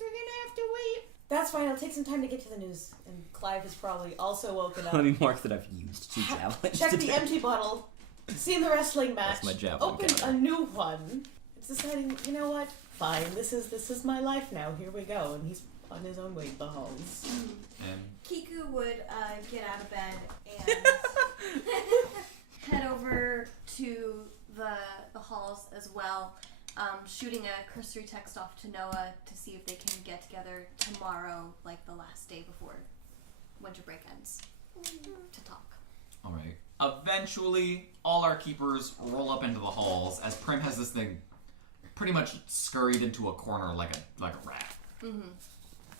we're gonna have to wait. That's fine, it'll take some time to get to the news. And Clive has probably also woken up. Let me mark that I've used 2 javelins. Check the empty bottle. Seen the wrestling match. That's my javelin Open counter. a new one. It's deciding, you know what? Fine, this is my life now. Here we go. And he's on his own way to the halls. Kiku would get out of bed and head over to the halls as well, shooting a cursory text off to Noah to see if they can get together tomorrow, like the last day before winter break ends, to talk. All right. Eventually, all our keepers roll up into the halls as Prim has this thing pretty much scurried into a corner like a rat. Mm-hmm.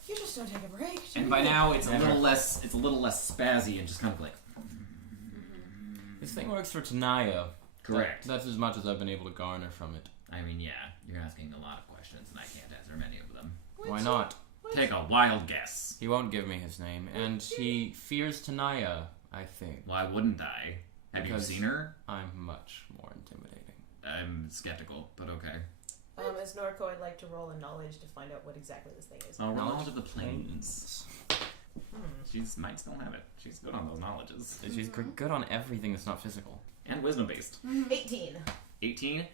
You just don't take a break. And by now, it's a little less spazzy and just kind of like. This thing works for Tanaya. Correct. That's as much as I've been able to garner from it. I mean, yeah, you're asking a lot of questions, and I can't answer many of them. Why not? Take a wild guess. He won't give me his name, and he fears Tanaya, I think. Why wouldn't I? Have you seen her? I'm much more intimidating. I'm skeptical, but okay. As Norco, I'd like to roll a knowledge to find out what exactly this thing is. Oh, knowledge of the planes. She might still have it. She's good on those knowledges. She's good on everything that's not physical. And wisdom-based. 18. 18.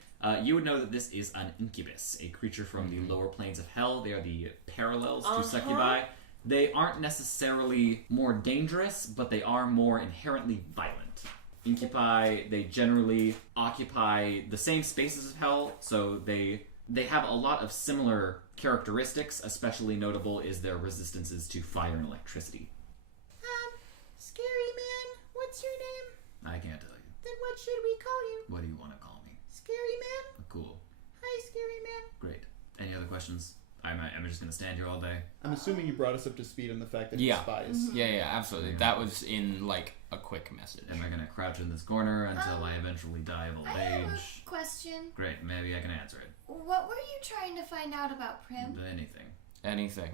You would know that this is an incubus, a creature from the lower planes of hell. They are the parallels to succubi. They aren't necessarily more dangerous, but they are more inherently violent. Incubi, they generally occupy the same spaces of hell, so they have a lot of similar characteristics. Especially notable is their resistances to fire and electricity. Scary man, what's your name? I can't tell you. Then what should we call you? What do you want to call me? Scary man? Cool. Hi, scary man. Great. Any other questions? I'm just going to stand here all day. I'm assuming you brought us up to speed on the fact that he's spies. Yeah, absolutely. That was in, like, a quick message. Am I going to crouch in this corner until I eventually die of old I have age? a question. Great, maybe I can answer it. What were you trying to find out about Prim? Anything.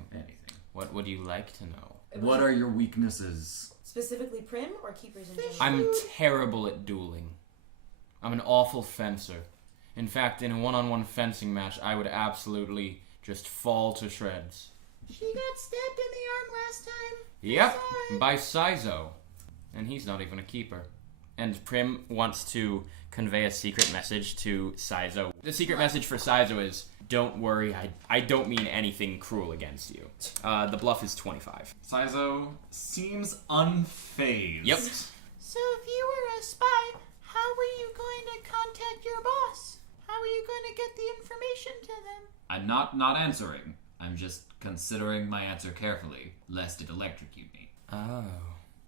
What would you like to know? What are your weaknesses? Specifically Prim or Keepers in general? I'm terrible at dueling. I'm an awful fencer. In fact, in a one-on-one fencing match, I would absolutely just fall to shreds. She got stabbed in the arm last time. Yep, by Saizo. And he's not even a keeper. And Prim wants to convey a secret message to Saizo. The secret message for Saizo is, don't worry, I don't mean anything cruel against you. The bluff is 25. Saizo seems unfazed. Yep. So if you were a spy, how were you going to contact your boss? How were you going to get the information to them? I'm not answering. I'm just considering my answer carefully, lest it electrocute me. Oh.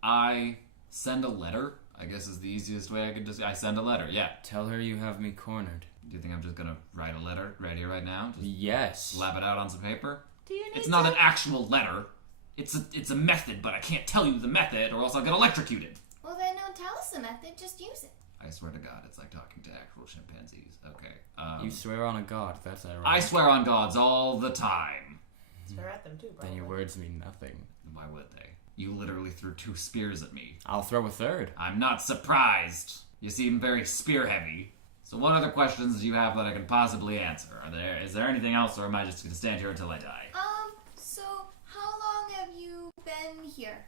I send a letter, I guess is the easiest way I could just... I send a letter, yeah. Tell her you have me cornered. Do you think I'm just gonna write a letter right here, right now? Just Yes. slap it out on some paper? Do you need It's not an actual letter. It's a method, but I can't tell you the method or else I'll get electrocuted. Well, then don't tell us the method, just use it. I swear to God, it's like talking to actual chimpanzees. Okay. You swear on a god, that's ironic. I swear on gods all the time. Swear at them too, probably. Then your words mean nothing. Why would they? You literally threw 2 spears at me. I'll throw a third. I'm not surprised. You seem very spear-heavy. So what other questions do you have that I can possibly answer? Is there anything else, or am I just going to stand here until I die? So how long have you been here?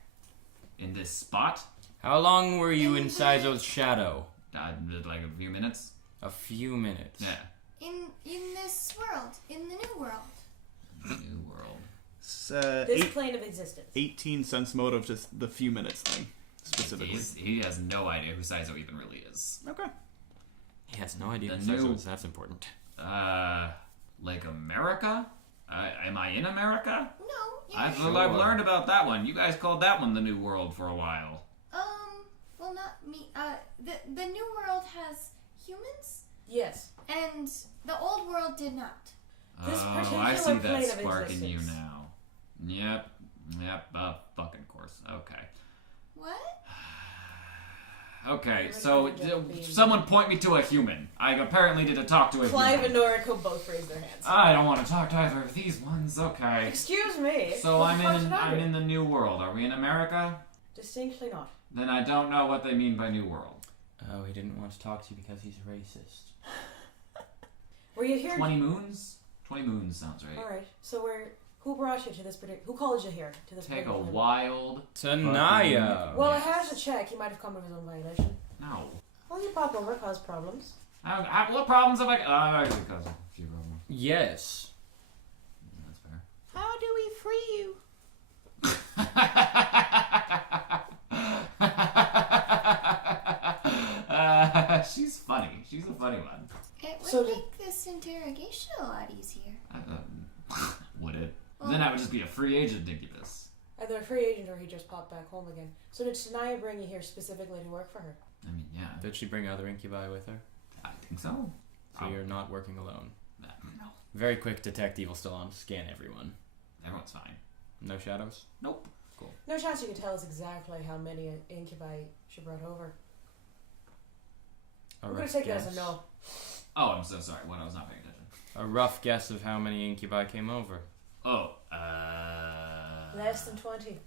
In this spot? How long were you in Saizo's shadow? Like a few minutes? A few minutes. Yeah. In this world, in the new world. New world. This plane of existence. 18 sense mode of just the few minutes thing, specifically. He has no idea who Saizo even really is. Okay. He has no idea The who Saizo new- is. That's important. Like America? Am I in America? No, I've Sure. learned about that one. You guys called that one the New World for a while. well, not me. The new world has humans, Yes. and the old world did not. This I particular see plane that of spark in you existence. now. Yep, fucking course. Okay. What? Okay, You're so gonna end up being- someone point me to a human. I apparently did a talk to a Clive human. and Noriko both raise their hands. I don't want to talk to either of these ones. Okay. Excuse me. So What the fuck did I I'm do? in the New World. Are we in America? Distinctly not. Then I don't know what they mean by New World. Oh, he didn't want to talk to you because he's racist. Were you here? 20 moons? 20 moons sounds right. All right. So Who brought you to this particular... Who called you here to this Take a particular... wild... Tanaya. Well, I had to check. He might have come of his own violation. No. Well, you pop over, cause problems. What problems have I... actually caused a few problems. Yes. That's fair. How do we free you? She's funny. She's a funny one. It would So make this interrogation a lot easier. Would it? Then I would just be a free agent incubus. Either a free agent or he just popped back home again. So did Tanaya bring you here specifically to work for her? I mean, yeah. Did she bring other incubi with her? I think so. So you're not working alone. No. Very quick detect evil still on. Scan everyone. Everyone's fine. No shadows? Nope. No chance you could tell us exactly how many incubi she brought over. A We're gonna rough take that guess. as a no. Oh, I'm so sorry. When I was not paying attention. A rough guess of how many incubi came over. Oh, Less than 20.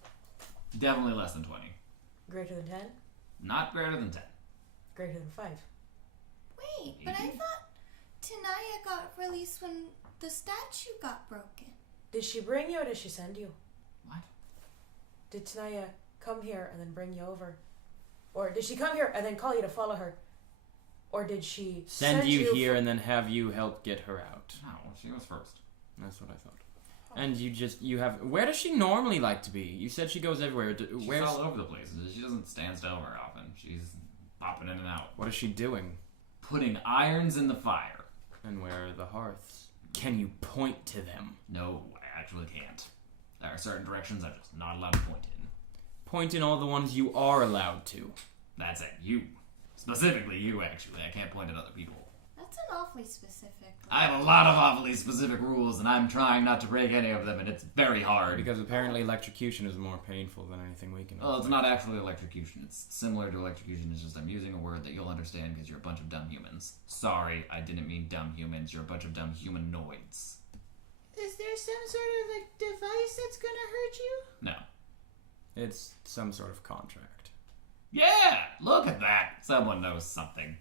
definitely less than 20. Greater than 10? Not greater than 10. Greater than 5. Wait, but I thought Tanaya got released when the statue got broken. Did she bring you or did she send you? What? Did Tanaya come here and then bring you over? Or did she come here and then call you to follow her? Or did she Send you here and then have you help get her out. No, she was first. That's what I thought. And you have... Where does she normally like to be? You said she goes everywhere. She's Where's... all over the place. She doesn't stand still very often. She's popping in and out. What is she doing? Putting irons in the fire. And where are the hearths? Can you point to them? No, I actually can't. There are certain directions I'm just not allowed to point in. Point in all the ones you are allowed to. That's it. You. Specifically you, actually. I can't point at other people. That's an awfully specific. I have a lot of awfully specific rules, and I'm trying not to break any of them, and it's very hard. Because apparently electrocution is more painful than anything we can... Well, it's not actually electrocution. It's similar to electrocution. It's just I'm using a word that you'll understand because you're a bunch of dumb humans. Sorry, I didn't mean dumb humans. You're a bunch of dumb humanoids. Is there some sort of a device that's gonna hurt you? No. It's some sort of contract. Yeah! Look at that! Someone knows something.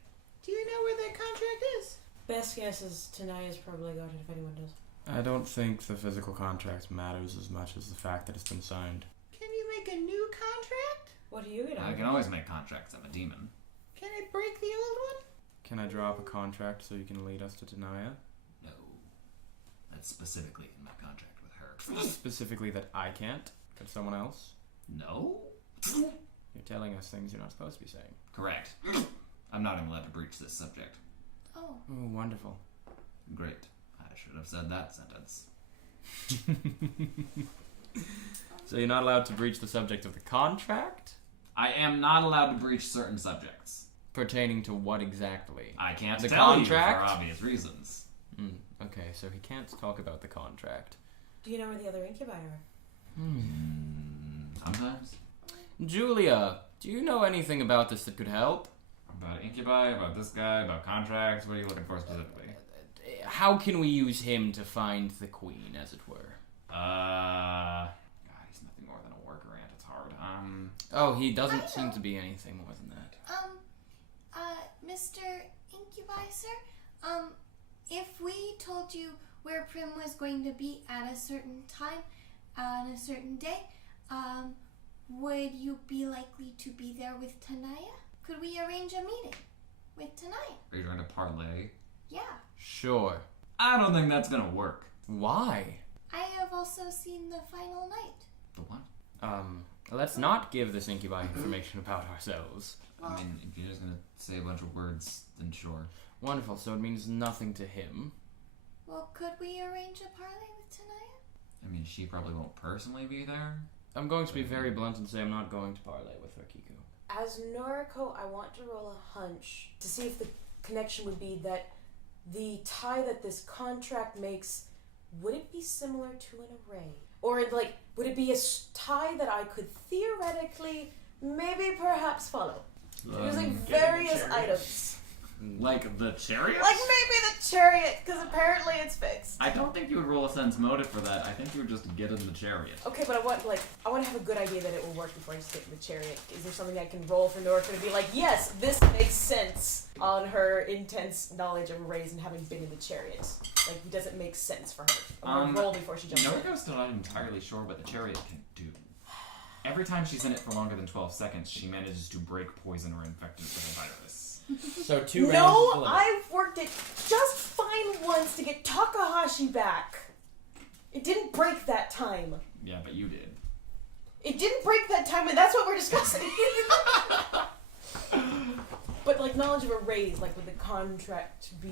Do you know where that contract is? Best guess is Tanaya's probably got it if anyone does. I don't think the physical contract matters as much as the fact that it's been signed. Can you make a new contract? What do you get I out can always make contracts. I'm a demon. Can it break the old one? Can I draw up a contract so you can lead us to Tanaya? No. That's specifically in my contract with her. Specifically that I can't? Could someone else? No? You're telling us things you're not supposed to be saying. Correct. I'm not even allowed to breach this subject. Oh. Oh, wonderful. Great. I should have said that sentence. So you're not allowed to breach the subject of the contract? I am not allowed to breach certain subjects. Pertaining to what exactly? I can't The tell contract? you for obvious reasons. Okay, so he can't talk about the contract. Do you know where the other incubi are? Sometimes. Julia, do you know anything about this that could help? About incubi, about this guy, about contracts. What are you looking for specifically? How can we use him to find the queen, as it were? God, he's nothing more than a worker ant. It's hard. Oh, he doesn't seem to be anything more than that. Mr. Incubi, sir, if we told you where Prim was going to be at a certain time, on a certain day, would you be likely to be there with Tanaya? Could we arrange a meeting with Tanaya? Are you trying to parlay? Yeah. Sure. I don't think that's gonna work. Why? I have also seen the final night. The what? Let's not give this incubi information about ourselves. I mean, if you're just gonna say a bunch of words, then sure. Wonderful, so it means nothing to him. Well, could we arrange a parlay with Tanaya? I mean, she probably won't personally be there. I'm going to be very blunt and say I'm not going to parlay with her, Kiku. As Noriko, I want to roll a hunch to see if the connection would be that the tie that this contract makes, would it be similar to an array? Or, like, would it be a tie that I could theoretically, maybe perhaps follow? Using various items. Like the chariot? Like maybe the chariot, because apparently it's fixed. I don't think you would roll a sense motive for that. I think you would just get in the chariot. Okay, but I want to have a good idea that it will work before I just get in the chariot. Is there something I can roll for Norca to be like, yes, this makes sense on her intense knowledge of arrays and having been in the chariot? Like, does it make sense for her? I'm gonna roll before she jumps in. Norco's still not entirely sure what the chariot can do. Every time she's in it for longer than 12 seconds, she manages to break poison or infect it with a virus. So 2 rounds. No, I've worked it just fine once to get Takahashi back. It didn't break that time. Yeah, but you did. It didn't break that time, and that's what we're discussing. But like knowledge of arrays, like would the contract be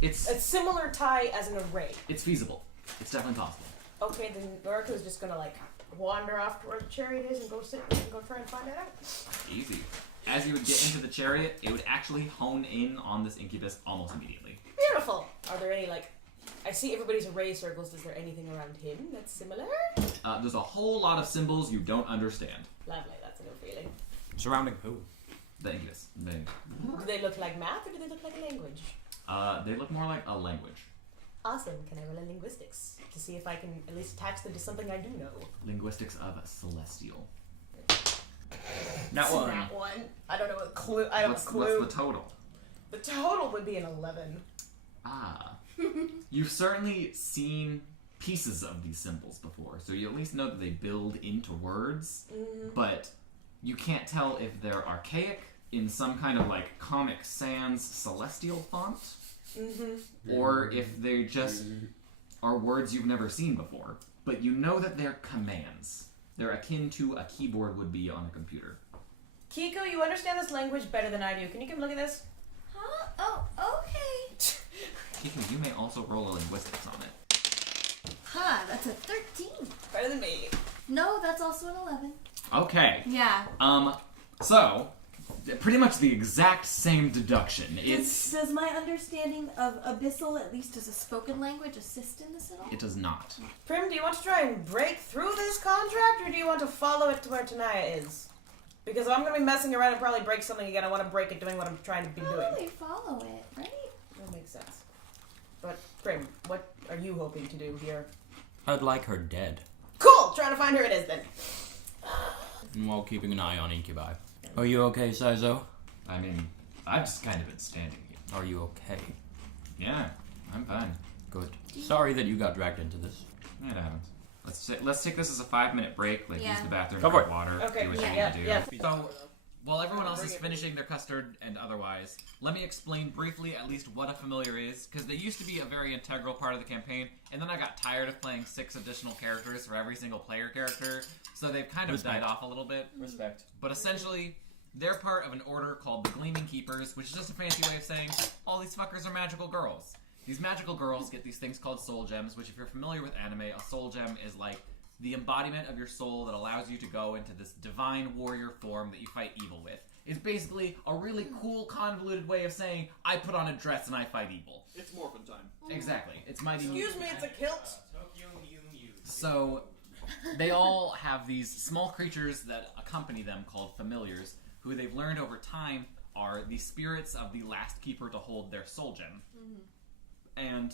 It's a similar tie as an array? It's feasible. It's definitely possible. Okay, then Noriko's just gonna like wander off to where the chariot is and go sit and go try and find it out. Easy. As you would get into the chariot, it would actually hone in on this incubus almost immediately. Beautiful. Are there any like? I see everybody's array circles. Is there anything around him that's similar? There's a whole lot of symbols you don't understand. Lovely. That's a good feeling. Surrounding who? The incubus. Do they look like math or do they look like a language? They look more like a language. Awesome. Can I roll a linguistics to see if I can at least attach them to something I do know? Linguistics of celestial. Not one. That one. I don't know what clue. I don't have a clue. What's the total? The total would be an 11. Ah. You've certainly seen pieces of these symbols before, so you at least know that they build into words, but you can't tell if they're archaic in some kind of like Comic Sans celestial font, or if they just are words you've never seen before. But you know that they're commands. They're akin to a keyboard would be on a computer. Kiko, you understand this language better than I do. Can you come look at this? Huh? Oh, okay. Kiko, you may also roll a linguistics on it. Huh, that's a 13. Better than me. No, that's also an 11. Okay. Yeah. So, pretty much the exact same deduction. Does my understanding of Abyssal, at least as a spoken language, assist in this at all? It does not. Prim, do you want to try and break through this contract, or do you want to follow it to where Tanaya is? Because if I'm going to be messing around and probably break something again, I want to break it doing what I'm trying to be doing. Probably follow it, right? That makes sense. But, Prim, what are you hoping to do here? I'd like her dead. Cool! Trying to find her it is, then. And while keeping an eye on Incubi. Are you okay, Saizo? I mean, I've just kind of been standing here. Are you okay? Yeah, I'm fine. Good. Sorry that you got dragged into this. It happens. Let's take this as a 5-minute break. Like, use the bathroom, Go for drink it. water, Okay, do what yeah, you yeah, need to do. yeah. So, while everyone else is finishing their custard and otherwise, let me explain briefly at least what a familiar is, because they used to be a very integral part of the campaign, and then I got tired of playing 6 additional characters for every single player character, so they've kind of died off a little bit. Respect. But essentially, they're part of an order called the Gleaming Keepers, which is just a fancy way of saying all these fuckers are magical girls. These magical girls get these things called soul gems, which if you're familiar with anime, a soul gem is like the embodiment of your soul that allows you to go into this divine warrior form that you fight evil with. It's basically a really cool, convoluted way of saying, I put on a dress and I fight evil. It's morphin' time. Exactly. It's mighty. Excuse me, it's a kilt. So, they all have these small creatures that accompany them called familiars, who they've learned over time are the spirits of the last keeper to hold their soul gem. And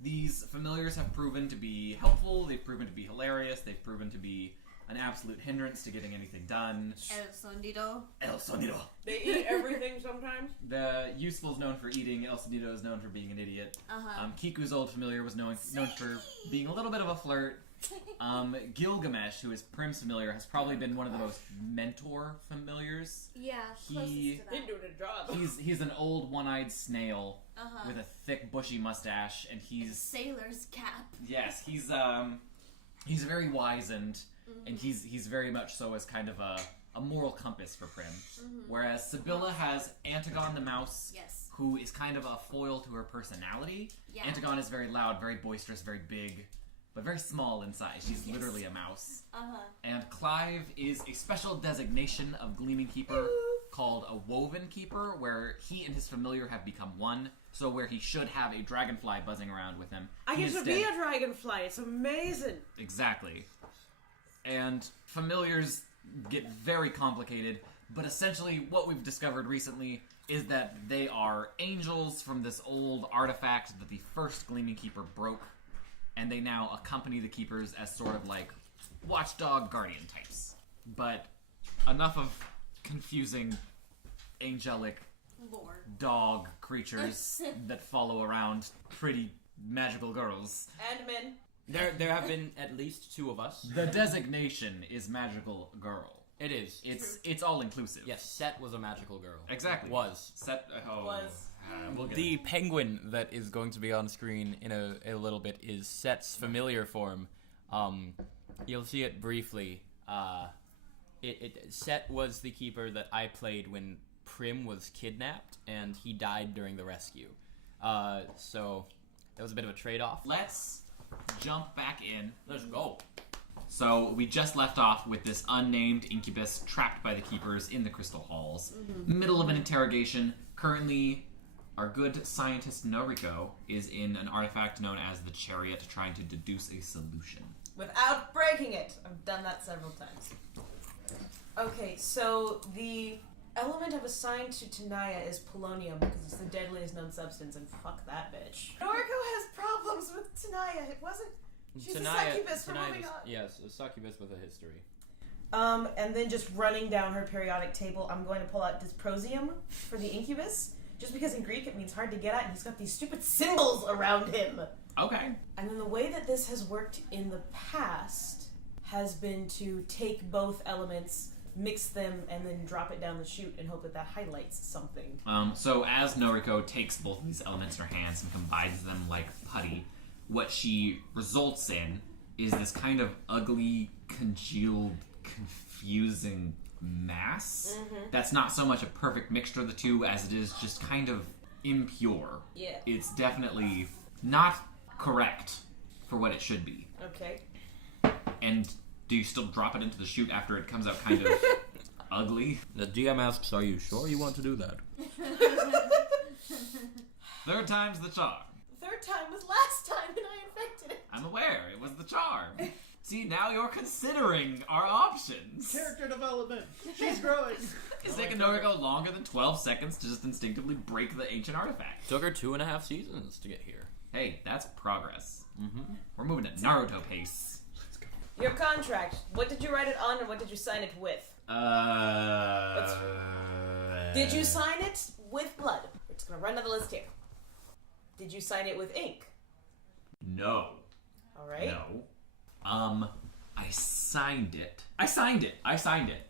these familiars have proven to be helpful, they've proven to be hilarious, they've proven to be an absolute hindrance to getting anything done. El Sondido. El Sonido. They eat everything sometimes. The useful is known for eating, El Sonido is known for being an idiot. Kiku's old familiar was known for being a little bit of a flirt. Gilgamesh, who is Prim's familiar, has probably been one of the most mentor familiars. Yeah, He- closest to that. He's doing a job. He's an old one-eyed snail with a thick bushy mustache, and he's Sailor's cap. yes, he's very wizened, and he's very much so as kind of a moral compass for Prim. Whereas Sibylla has Antigone the mouse, Yes. who is kind of a foil to her personality. Yeah. Antigone is very loud, very boisterous, very big, but very small in size. She's literally a mouse. And Clive is a special designation of Gleaming Keeper called a Woven Keeper, where he and his familiar have become one. So where he should have a dragonfly buzzing around with him, I he get to be a dragonfly. It's amazing. Exactly. And familiars get very complicated But essentially, what we've discovered recently is that they are angels from this old artifact that the first Gleaming Keeper broke, and they now accompany the Keepers as sort of like watchdog guardian types. But enough of confusing angelic Lore. dog creatures that follow around pretty magical girls. And men. There have been at least 2 of us. The designation is magical girl. It is. It's all inclusive. Yes, Set was a magical girl. Exactly. Was. Was. We'll get The penguin that is going to be on screen in a little bit is Set's familiar form. You'll see it briefly. Set was the keeper that I played when Prim was kidnapped, and he died during the rescue. So that was a bit of a trade-off. Let's jump back in. Let's go. So we just left off with this unnamed incubus trapped by the keepers in the crystal halls. Middle of an interrogation. Currently, our good scientist Noriko is in an artifact known as the Chariot, trying to deduce a solution. Without breaking it. I've done that several times. Okay, so the element I've assigned to Tanaya is polonium because it's the deadliest known substance, and fuck that bitch. Noriko has problems with Tanaya. It wasn't. She's a succubus. We're moving on. Yes, a succubus with a history. And then just running down her periodic table, I'm going to pull out dysprosium for the incubus, just because in Greek it means hard to get at, and he's got these stupid symbols around him. Okay. And then the way that this has worked in the past has been to take both elements, mix them, and then drop it down the chute and hope that that highlights something. So as Noriko takes both of these elements in her hands and combines them like putty, what she results in is this kind of ugly, congealed, confusing mass. That's not so much a perfect mixture of the two as it is just kind of impure. Yeah. It's definitely not correct for what it should be. Okay. And do you still drop it into the chute after it comes out kind of ugly? The DM asks, "Are you sure you want to do that?" Third time's the charm. Third time was last time and I infected it. I'm aware, it was the charm. See, now you're considering our options. Character development. She's growing. It's taken Noriko longer than 12 seconds to just instinctively break the ancient artifact. Took her 2.5 seasons to get here. Hey, that's progress. We're moving at Naruto pace. Your contract. What did you write it on and what did you sign it with? Did you sign it with blood? We're just gonna run down the list here. Did you sign it with ink? No. Alright. No. I signed it. I signed it.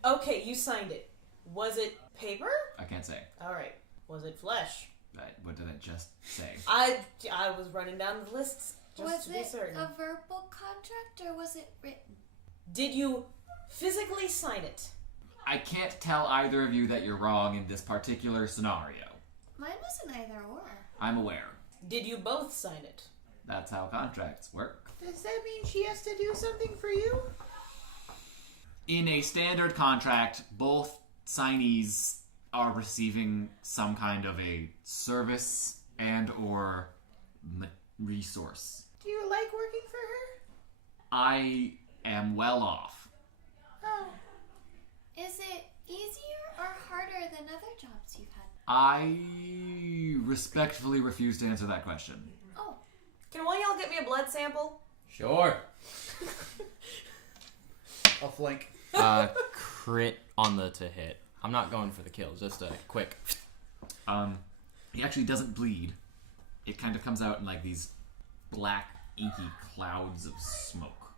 Okay, you signed it. Was it paper? I can't say. Alright. Was it flesh? What did I just say? I was running down the lists just Was to be it certain. a verbal contract or was it written? Did you physically sign it? I can't tell either of you that you're wrong in this particular scenario. Mine was an either or. I'm aware. Did you both sign it? That's how contracts work. Does that mean she has to do something for you? In a standard contract, both signees are receiving some kind of a service and or resource. Do you like working for her? I am well off. Oh. Is it easier or harder than other jobs you've had? I respectfully refuse to answer that question. Oh. Can one of y'all get me a blood sample? Sure. I'll flank. Crit on the to hit. I'm not going for the kill, just a quick. He actually doesn't bleed. It kind of comes out in like these black, inky clouds of smoke.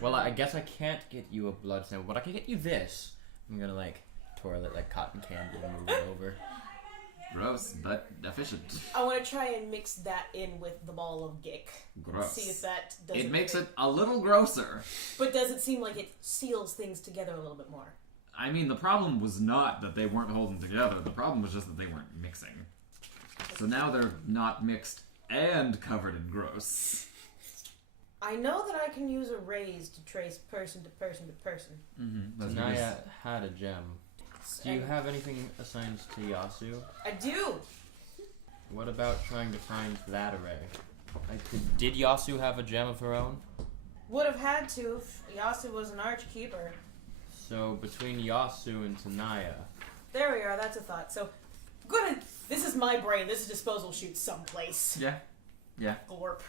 Well, I guess I can't get you a blood sample, but I can get you this. I'm gonna like twirl it like cotton candy and move it over. Gross, but efficient. I want to try and mix that in with the ball of gick. Gross. See if that does It makes it a little grosser. But does it seem like it seals things together a little bit more? I mean, the problem was not that they weren't holding together. The problem was just that they weren't mixing. So now they're not mixed and covered in gross. I know that I can use a raise to trace person to person to person. Mm-hmm. Naya had a gem. Do you have anything assigned to Yasu? I do! What about trying to find that array? Did Yasu have a gem of her own? Would have had to if Yasu was an archkeeper. So between Yasu and Tanaya. There we are. That's a thought. So, this is my brain. This is disposal chute someplace. Yeah. Yeah. Glorp.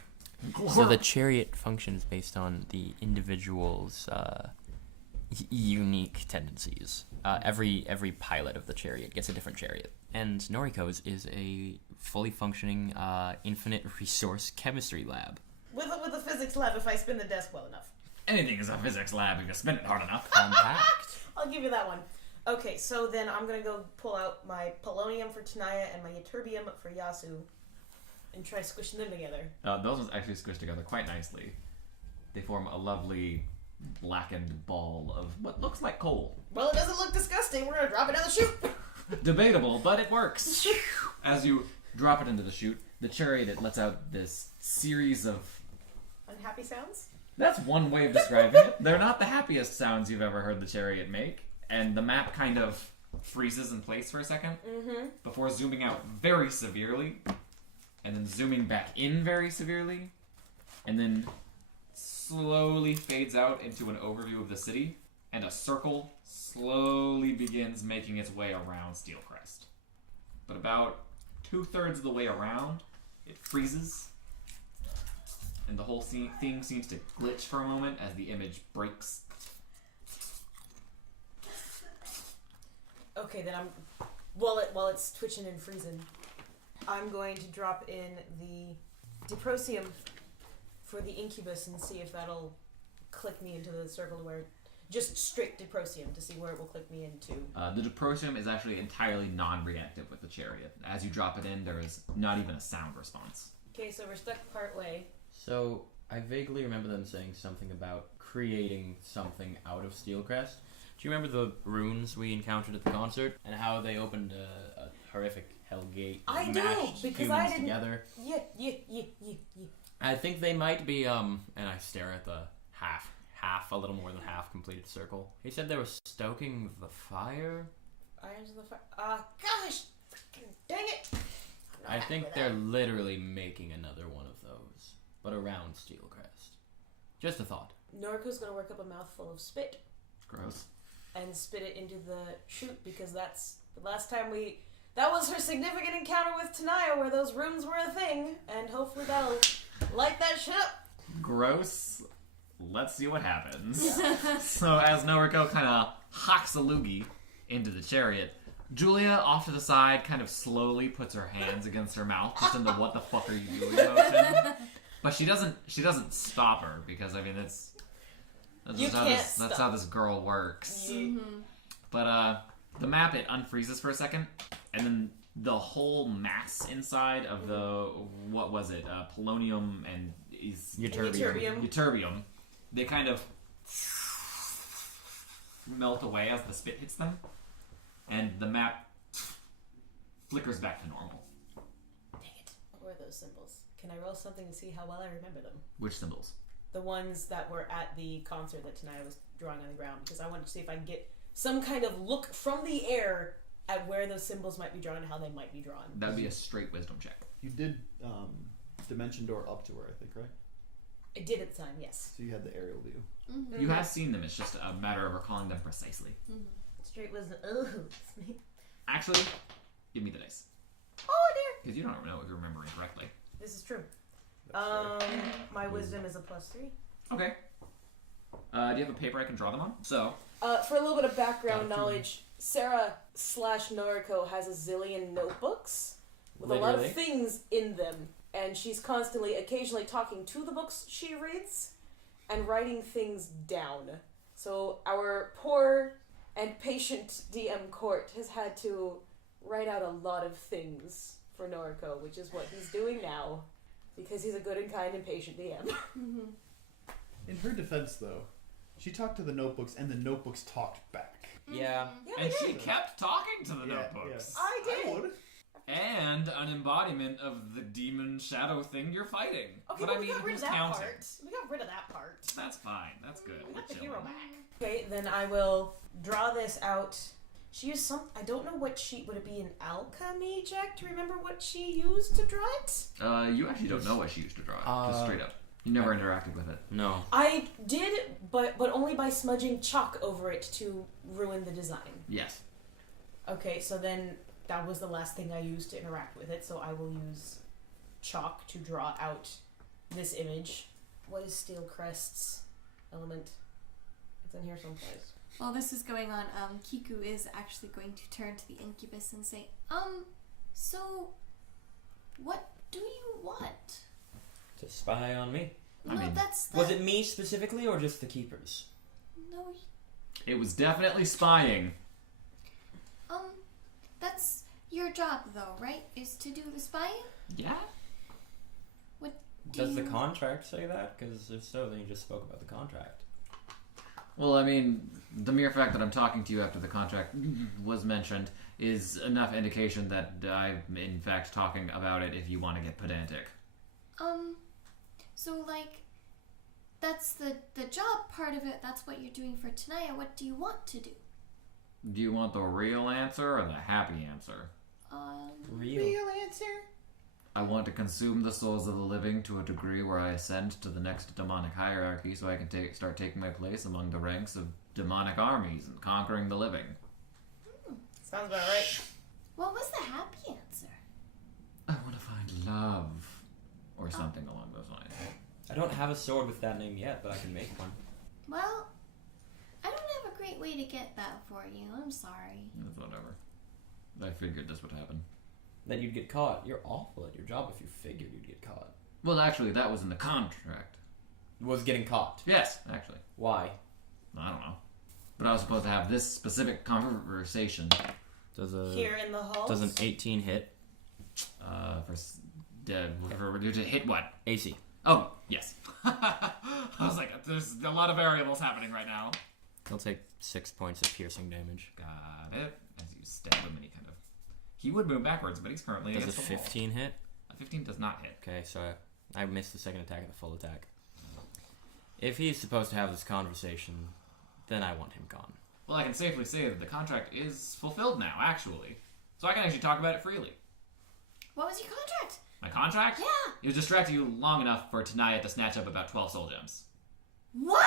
So the chariot functions based on the individual's unique tendencies. Every pilot of the chariot gets a different chariot. And Noriko's is a fully functioning infinite resource chemistry lab. With a physics lab if I spin the desk well enough. Anything is a physics lab if you spin it hard enough. Compact. I'll give you that one. Okay, so then I'm going to go pull out my polonium for Tanaya and my ytterbium for Yasu and try squishing them together. Those ones actually squish together quite nicely. They form a lovely blackened ball of what looks like coal. Well, it doesn't look disgusting. We're going to drop it down the chute. Debatable, but it works. As you drop it into the chute, the chariot, it lets out this series of... Unhappy sounds? That's one way of describing it. They're not the happiest sounds you've ever heard the chariot make. And the map kind of freezes in place for a second before zooming out very severely and then zooming back in very severely and then slowly fades out into an overview of the city and a circle slowly begins making its way around Steelcrest. But about 2/3 of the way around, it freezes and the whole thing seems to glitch for a moment as the image breaks. Okay, then while it's twitching and freezing, I'm going to drop in the diprosium for the incubus and see if that'll click me into the circle where just straight diprosium to see where it will click me into. The diprosium is actually entirely non-reactive with the chariot. As you drop it in, there is not even a sound response. Okay, so we're stuck part way. So I vaguely remember them saying something about creating something out of Steelcrest. Do you remember the runes we encountered at the concert and how they opened a horrific hellgate? I do, mashed because humans I didn't. together? Yeah. I think they might be. And I stare at the a little more than half completed circle. He said they were stoking the fire. Irons in the fire. Gosh, fucking dang it! I think they're literally making another one of those, but around Steelcrest. Just a thought. Noriko's gonna work up a mouthful of spit Gross. and spit it into the chute because that's the last time that was her significant encounter with Tanaya where those runes were a thing, and hopefully that'll light that shit up. Gross. Let's see what happens. So as Noriko kind of hocks a loogie into the chariot, Julia, off to the side, kind of slowly puts her hands against her mouth, just in the "what the fuck are you doing" motion. But she doesn't stop her because I mean that's how this girl works. But the map, it unfreezes for a second, and then the whole mass inside of the what was it? Polonium and ytterbium. They kind of melt away as the spit hits them, and the map flickers back to normal. Dang it. What were those symbols? Can I roll something to see how well I remember them? Which symbols? The ones that were at the concert that Tanaya was drawing on the ground, because I wanted to see if I can get some kind of look from the air at where those symbols might be drawn and how they might be drawn. That would be a straight wisdom check. You did dimension door up to her, I think, right? I did at the time, yes. So you had the aerial view. You have seen them, it's just a matter of recalling them precisely. Straight wisdom. Oh, Actually, give me the dice. oh dear. Because you don't know if you're remembering correctly. This is true. That's fair. My wisdom is a +3. Okay. Do you have a paper I can draw them on? So, For a little bit of background knowledge, Sarah/Noriko has a zillion notebooks with a lot of things in them, and she's constantly, occasionally talking to the books she reads and writing things down. So our poor and patient DM Court has had to write out a lot of things for Noriko, which is what he's doing now, because he's a good and kind and patient DM. In her defense, though, she talked to the notebooks, and the notebooks talked back. Yeah. Yeah, and they she did. kept talking to the Yeah, notebooks. I did. would. And an embodiment of the demon shadow thing you're fighting. Okay, but I we mean, got rid who's of that counting? part. We got rid of that part. That's fine. That's good. We got the We're hero chilling. back. Okay, then I will draw this out. She used some. I don't know what she. Would it be an alchemy check to remember what she used to draw it? You actually don't know what she used to draw it. Just straight up. You never interacted with it. No. I did but only by smudging chalk over it to ruin the design. Yes. Okay, so then that was the last thing I used to interact with it, so I will use chalk to draw out this image. What is Steel Crest's element? It's in here someplace. While this is going on, Kiku is actually going to turn to the incubus and say, so what do you want? To spy on me. No, that's Was it me specifically or just the keepers? No, It was definitely spying. that's your job though, right? Is to do the spying? Yeah? What Does the contract say that? Because if so, then you just spoke about the contract. Well, I mean, the mere fact that I'm talking to you after the contract was mentioned is enough indication that I'm in fact talking about it if you want to get pedantic. So like, that's the job part of it, that's what you're doing for Tanaya. What do you want to do? Do you want the real answer or the happy answer? Real answer? I want to consume the souls of the living to a degree where I ascend to the next demonic hierarchy so I can start taking my place among the ranks of demonic armies and conquering the living. Sounds about right. What was the happy answer? I want to find love. Or something along those lines. I don't have a sword with that name yet, but I can make one. Well, I don't have a great way to get that for you. I'm sorry. That's whatever. I figured this would happen. That you'd get caught. You're awful at your job if you figured you'd get caught. Well, actually, that was in the contract. Was getting caught. Yes, actually. Why? I don't know. But I was supposed to have this specific conversation. Here in the halls? Does an 18 hit? To hit what? AC. Oh, yes. I was like, there's a lot of variables happening right now. He'll take 6 points of piercing damage. Got it. As you stab him, and he kind of... He would move backwards, but he's currently Does a against the wall. 15 hit? A 15 does not hit. Okay, so I missed the second attack and the full attack. If he's supposed to have this conversation, then I want him gone. Well, I can safely say that the contract is fulfilled now, actually. So I can actually talk about it freely. What was your contract? My contract? Yeah. It was distract you long enough for Tanaya to snatch up about 12 soul gems. What?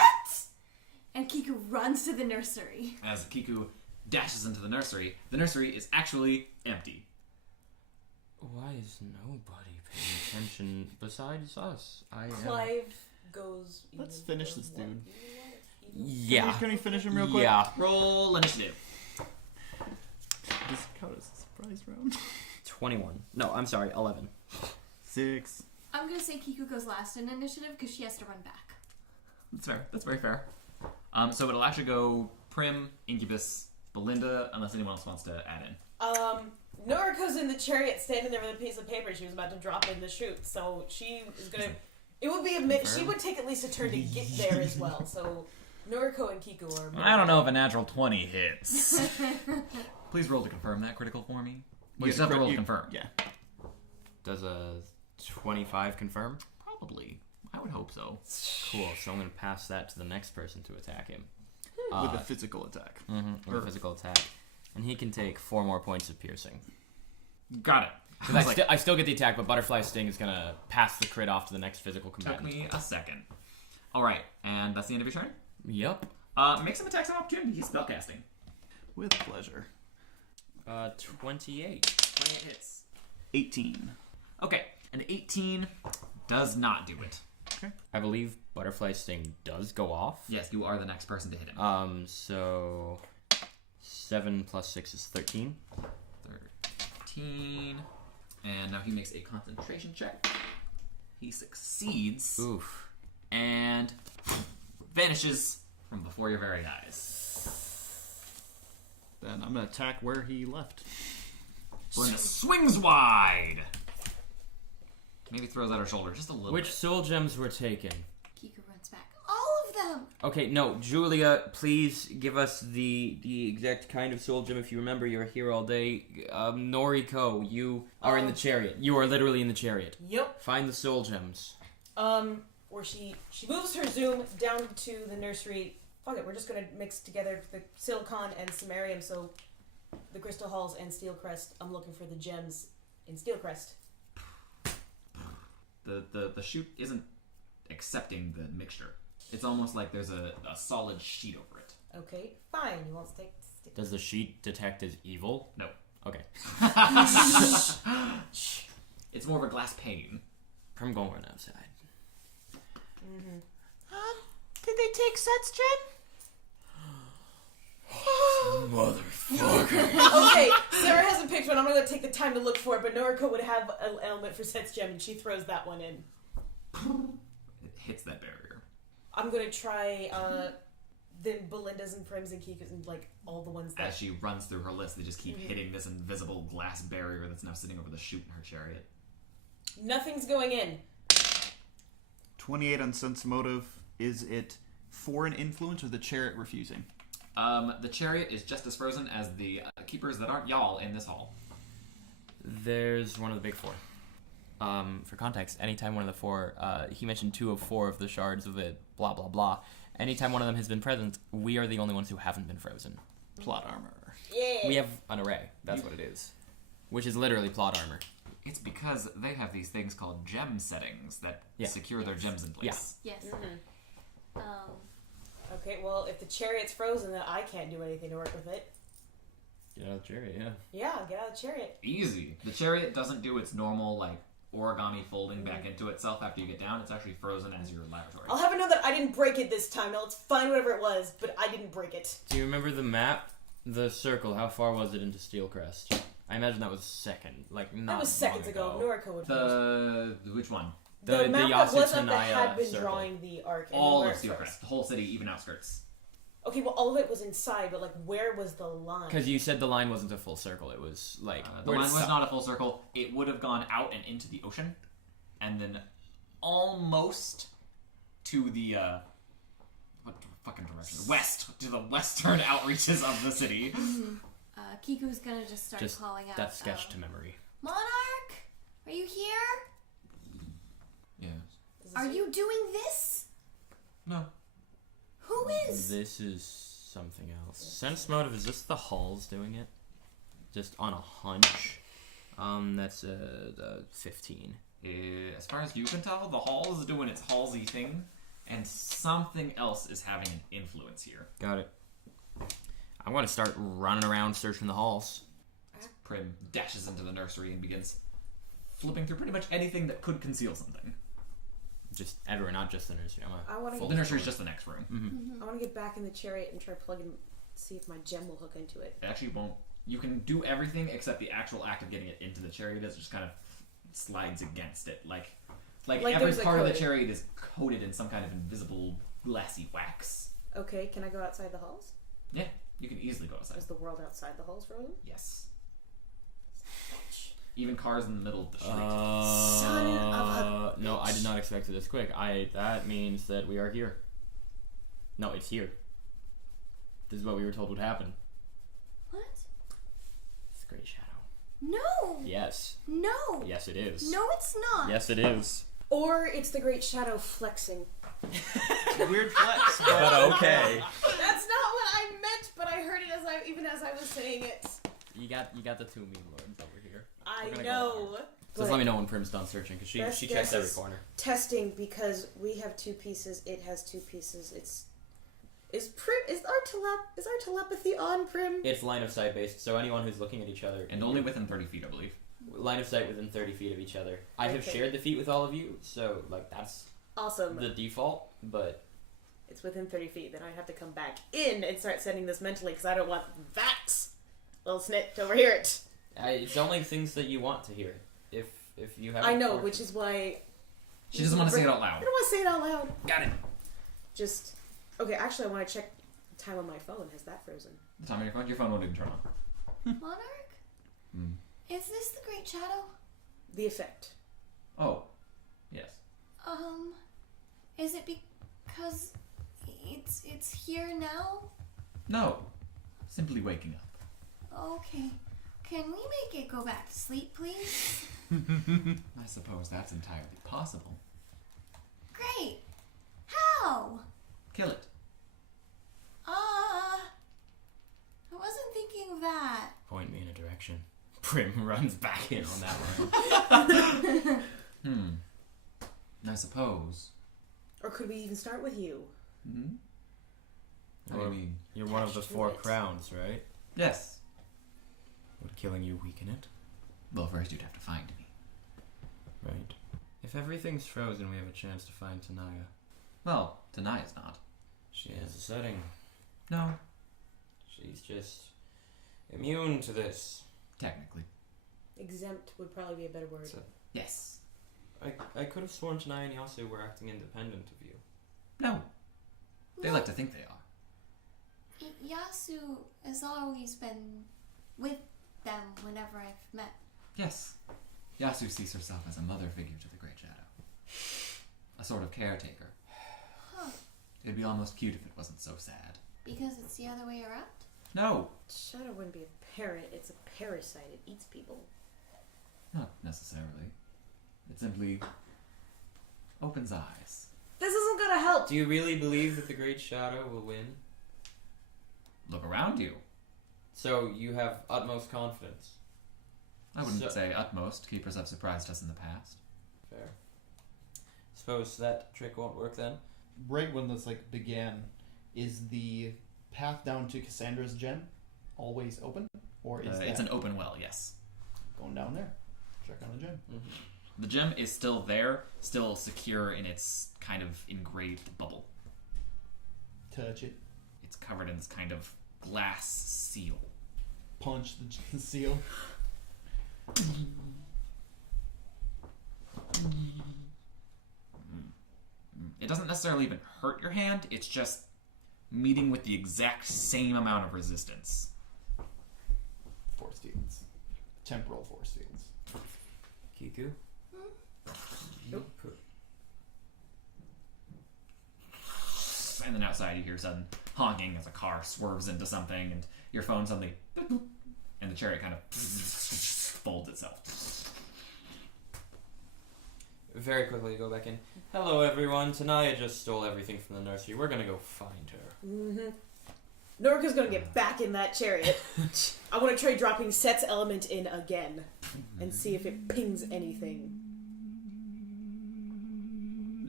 And Kiku runs to the nursery. As Kiku dashes into the nursery is actually empty. Why is nobody paying attention besides us? Clive goes... Let's finish this dude. Yeah. Can we finish him real quick? Yeah. Roll initiative. This count as a surprise round. 21. No, I'm sorry, 11. 6. I'm gonna say Kiku goes last in initiative because she has to run back. That's fair. That's very fair. So it'll actually go Prim, Incubus, Belinda, unless anyone else wants to add in. Noriko's in the chariot standing there with a piece of paper she was about to drop in the chute, so she is gonna... It would be a minute. She would take at least a turn to get there as well, so Noriko and Kiku are... I don't know if a natural 20 hits. Please roll to confirm that critical for me. Well, you still have to roll to confirm. Yeah. Does a 25 confirm? Probably. I would hope so. Cool, so I'm going to pass that to the next person to attack him. With a physical attack. With a physical attack. And he can take 4 more points of piercing. Got it. Because I still get the attack, but Butterfly Sting is going to pass the crit off to the next physical Took combatant. me a second. Alright, and that's the end of your turn? Yep. Make some attacks of opportunity. He's spellcasting. With pleasure. 28. 28 hits. 18. Okay, an 18 does not do it. I believe Butterfly Sting does go off. Yes, you are the next person to hit him. So 7 plus 6 is 13. 13. And now he makes a concentration check. He succeeds. Oof. And vanishes from before your very eyes. Then I'm going to attack where he left. Belinda swings wide. Maybe throws out her shoulder just a little Which bit. soul gems were taken? Kiku runs back. All of them! Okay, no, Julia, please give us the exact kind of soul gem if you remember. You're here all day. Noriko, you are in the chariot. You are literally in the chariot. Yep. Find the soul gems. Where she moves her zoom down to the nursery. Fuck it, we're just gonna mix together the silicon and samarium, so the crystal halls and Steelcrest. I'm looking for the gems in Steelcrest. The chute isn't accepting the mixture. It's almost like there's a solid sheet over it. Okay, fine. You won't take. Does the sheet detect as evil? No. Okay. It's more of a glass pane. I'm going outside. Did they take Seth's gem? Motherfucker. Okay, Sarah hasn't picked one. I'm gonna take the time to look for it, but Noriko would have an element for Seth's gem, and she throws that one in. It hits that barrier. I'm gonna try then Belinda's and Prim's and Kika's and like all the ones that. As she runs through her list, they just keep hitting this invisible glass barrier that's now sitting over the chute in her chariot. Nothing's going in. 28 on sense motive. Is it foreign influence or the chariot refusing? The chariot is just as frozen as the keepers that aren't y'all in this hall. There's one of the big four. For context, anytime one of the four, he mentioned 2 of 4 of the shards of it, blah, blah, blah. Anytime one of them has been present, we are the only ones who haven't been frozen. Plot armor. Yeah. We have an array. That's what it is. Which is literally plot armor. It's because they have these things called gem settings that secure their gems in place. Yes. Okay, well, if the chariot's frozen, then I can't do anything to work with it. Get out of the chariot, yeah. Yeah, get out of the chariot. Easy. The chariot doesn't do its normal, like, origami folding back into itself after you get down. It's actually frozen as your laboratory. I'll have it know that I didn't break it this time. Now let's find whatever it was, but I didn't break it. Do you remember the map? The circle, how far was it into Steelcrest? I imagine that was second. Like, not That was seconds long ago. Noriko would Which one? The map that was up that Yasutanaya had been circle. drawing the arc. and All where of it froze. Steelcrest. The whole city, even outskirts. Okay, well, all of it was inside, but, like, where was the line? Because you said the line wasn't a full circle. It was, like... The line was not a full circle. It would have gone out and into the ocean. And then almost to the, what fucking direction? West. To the western outreaches of the city. Kiku's gonna just start calling out. That's sketched to memory. Monarch, are you here? Yes. Are you doing this? No. Who is? This is something else. Sense motive, is this the halls doing it? Just on a hunch? That's the 15. As far as you can tell, the hall is doing its hallsy thing, and something else is having an influence here. Got it. I'm gonna start running around searching the halls. Prim dashes into the nursery and begins flipping through pretty much anything that could conceal something. Just everywhere, not just the nursery. I want The nursery is just the next room. I want to get back in the chariot and try plugging, see if my gem will hook into it. It actually won't. You can do everything except the actual act of getting it into the chariot is just kind of slides against it. Like every there's a part of the coating. chariot is coated in some kind of invisible glassy wax. Okay, can I go outside the halls? Yeah, you can easily go outside. Is the world outside the halls frozen? Yes. Even cars in the middle of the street. Son of a No, I did not expect it this quick. That means that we are here. No, it's here. This is what we were told would happen. What? It's a great shadow. No. Yes. No. Yes, it is. No, it's not. Yes, it is. Or it's the Great Shadow flexing. Weird flex. But okay. That's not what I meant, but I heard it as I was saying it. You got the 2 meme lords over here. I We're gonna know. Just let me know when Prim's done searching, because Best she checks guess every is corner. Testing because we have 2 pieces. It has 2 pieces. Is our telepathy on, Prim? It's line of sight based, so anyone who's looking at each other... And only within 30 feet, I believe. Line of sight within 30 feet of each other. I have Okay. shared the feet with all of you, so, like, that's Awesome. the default, but... It's within 30 feet. Then I have to come back in and start sending this mentally because I don't want that little snit to overhear it. It's only things that you want to hear. If you have... I know, which is why She doesn't want to say it out I loud. don't want to say it out loud. Got it. Just okay. Actually, I want to check the time on my phone. Has that frozen? The time on your phone won't even turn on. Monarch, Hmm. is this the Great Shadow? The effect. Oh, yes. Is it because it's here now? No. Simply waking up. Okay. Can we make it go back to sleep, please? I suppose that's entirely possible. Great. How? Kill it. I wasn't thinking of that. Point me in a direction. Prim runs back in on that one. I suppose. Or could we even start with you? Hmm? What do you mean? You're one of the Attached to 4 it. crowns, right? Yes. Would killing you weaken it? Well, first you'd have to find me. Right. If everything's frozen, we have a chance to find Tanaya. Well, Tanaya's not. She has a setting. No. She's just immune to this. Technically. Exempt would probably be a better word. So, Yes. I could have sworn Tanaya and Yasu were acting independent of you. No. They like to think they are. Yasu has always been with them whenever I've met. Yes. Yasu sees herself as a mother figure to the Great Shadow. A sort of caretaker. Huh. It'd be almost cute if it wasn't so sad. Because it's the other way around? No. Shadow wouldn't be a parent, it's a parasite. It eats people. Not necessarily. It simply opens eyes. This isn't gonna help! Do you really believe that the Great Shadow will win? Look around you. So you have utmost confidence. I wouldn't So- say utmost. Keepers have surprised us in the past. Fair. Suppose that trick won't work then? Right when this began, is the path down to Cassandra's gem always open, or is It's that an open well, yes. going down there? Check on the gem. Mm-hmm. The gem is still there, still secure in its kind of engraved bubble. Touch it. It's covered in this kind of glass seal. Punch the seal. It doesn't necessarily even hurt your hand, it's just meeting with the exact same amount of resistance. Force fields. Temporal force fields. Kiku? Nope. And then outside you hear sudden honking as a car swerves into something, and your phone suddenly, and the chariot kind of folds itself. Very quickly go back in. Hello everyone, Tanaya just stole everything from the nursery. We're gonna go find her. Mm-hmm. Norika's gonna get back in that chariot. I want to try dropping Set's element in again and see if it pings anything.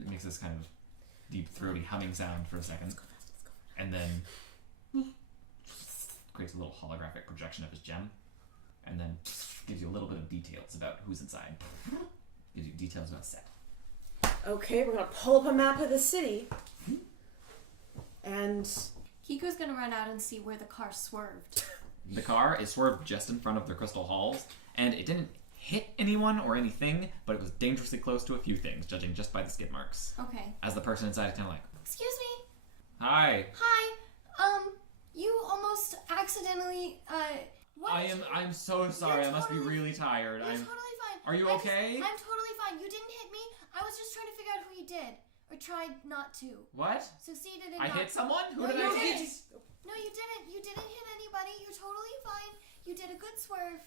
It makes this kind of deep throaty humming sound for a second, and then creates a little holographic projection of his gem, and then gives you a little bit of details about who's inside. Gives you details about Set. Okay, we're gonna pull up a map of the city. And Kiko's gonna run out and see where the car swerved. The car is swerved just in front of the crystal halls, and it didn't hit anyone or anything, but it was dangerously close to a few things, judging just by the skid marks. Okay. As the person inside is kind of like, Excuse me. "Hi, Hi. You almost accidentally, what? I'm so sorry. I must be totally- really tired. You're totally fine. Are you okay? I'm totally fine. You didn't hit me. I was just trying to figure out who you did. Or tried not to. What? Succeeded in I not hit someone? Who No, did you I didn't. hit? No, you didn't. You didn't hit anybody. You're totally fine. You did a good swerve.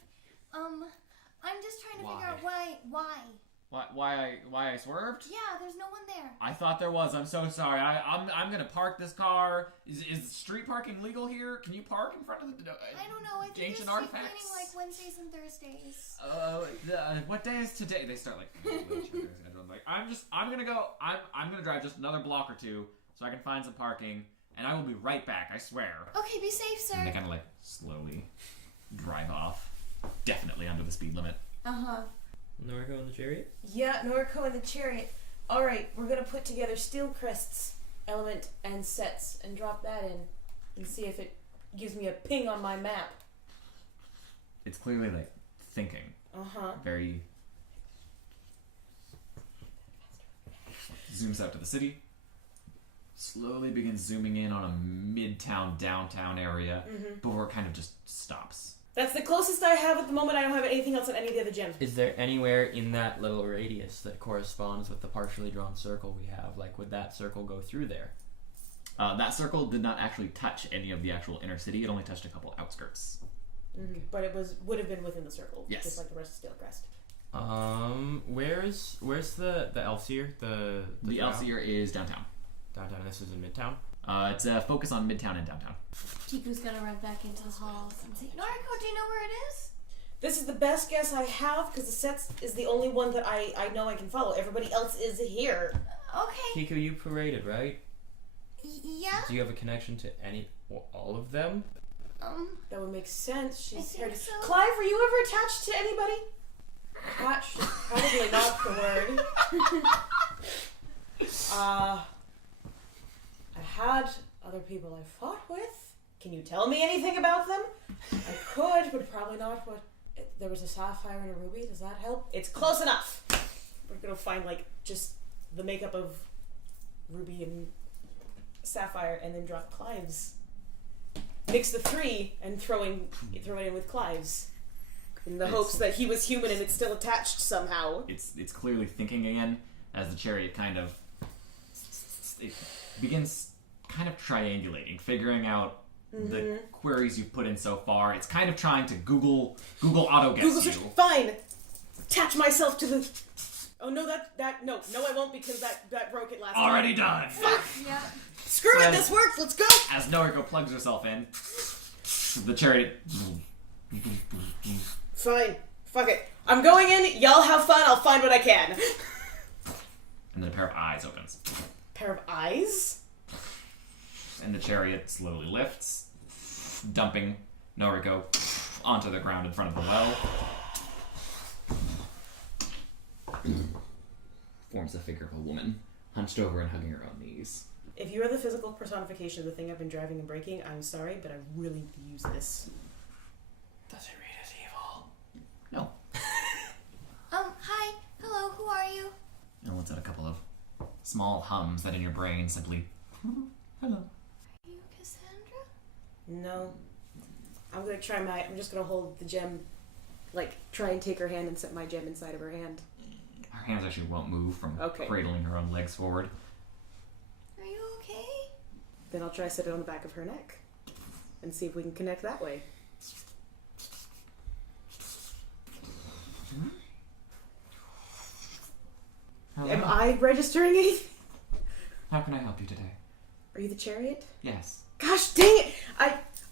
I'm just trying to figure out why. Why I swerved? Yeah, there's no one there. I thought there was. I'm so sorry. I'm gonna park this car. Is street parking legal here? Can you park in front of the I don't know. I think ancient they're street artifacts? cleaning like Wednesdays and Thursdays. What day is today? They start like I'm like I'm gonna drive just another block or two so I can find some parking, and I will be right back. I swear. Okay, be safe, sir. And they kind of like slowly drive off, definitely under the speed limit. Uh-huh. Noriko in the chariot? yeah, Noriko in the chariot. Alright, we're gonna put together Steel Crest's element and Set's and drop that in and see if it gives me a ping on my map. It's clearly like thinking. Uh-huh. Very zooms out to the city, slowly begins zooming in on a midtown downtown area before it kind of just stops. That's the closest I have at the moment. I don't have anything else on any of the other gems. Is there anywhere in that little radius that corresponds with the partially drawn circle we have? Like, would that circle go through there? That circle did not actually touch any of the actual inner city. It only touched a couple outskirts. But it would have been within the circle, Yes. just like the rest of Steel Crest. Where's the Elseer? The The drow? Elseer is downtown. Downtown. This is in Midtown. It's a focus on midtown and downtown. Kiku's gonna run back into the halls and say, Noriko, do you know where it is? This is the best guess I have because the Set is the only one that I know I can follow. Everybody else is here. Okay. Kiku, you paraded, right? Yeah? Do you have a connection to all of them? That would make sense. I She's think here. so. Clive, were you ever attached to anybody? Attached is probably not the word. I had other people I fought with. Can you tell me anything about them? I could, but probably not. What? There was a sapphire and a ruby. Does that help? It's close enough. We're gonna find like just the makeup of ruby and sapphire, and then drop Clive's. Mix the three and throw it in with Clive's, in the hopes that he was human and it's still attached somehow. It's clearly thinking again as the chariot kind of it begins kind of triangulating, figuring out the queries you've put in so far. It's kind of trying to Google auto guess Google you. search. Fine. Attach myself to the. Oh no, no, I won't because that broke it last time. Already done. Yeah. Screw it, this works. Let's go. As Noriko plugs herself in, the chariot. Fine. Fuck it. I'm going in. Y'all have fun. I'll find what I can. And then a pair of eyes opens. Pair of eyes. And the chariot slowly lifts, dumping Noriko onto the ground in front of the well. Forms the figure of a woman, hunched over and hugging her own knees. If you are the physical personification of the thing I've been driving and breaking, I'm sorry, but I really need to use this. Does it read as evil? No. Hi. Hello, who are you? And lets out a couple of small hums that in your brain simply, hello. Are you Cassandra? No. I'm just gonna hold the gem, like, try and take her hand and set my gem inside of her hand. Her hands actually won't move from Okay. cradling her own legs forward. Are you okay? Then I'll try to set it on the back of her neck. And see if we can connect that way. Hello. Am I registering anything? How can I help you today? Are you the chariot? Yes. Gosh dang it!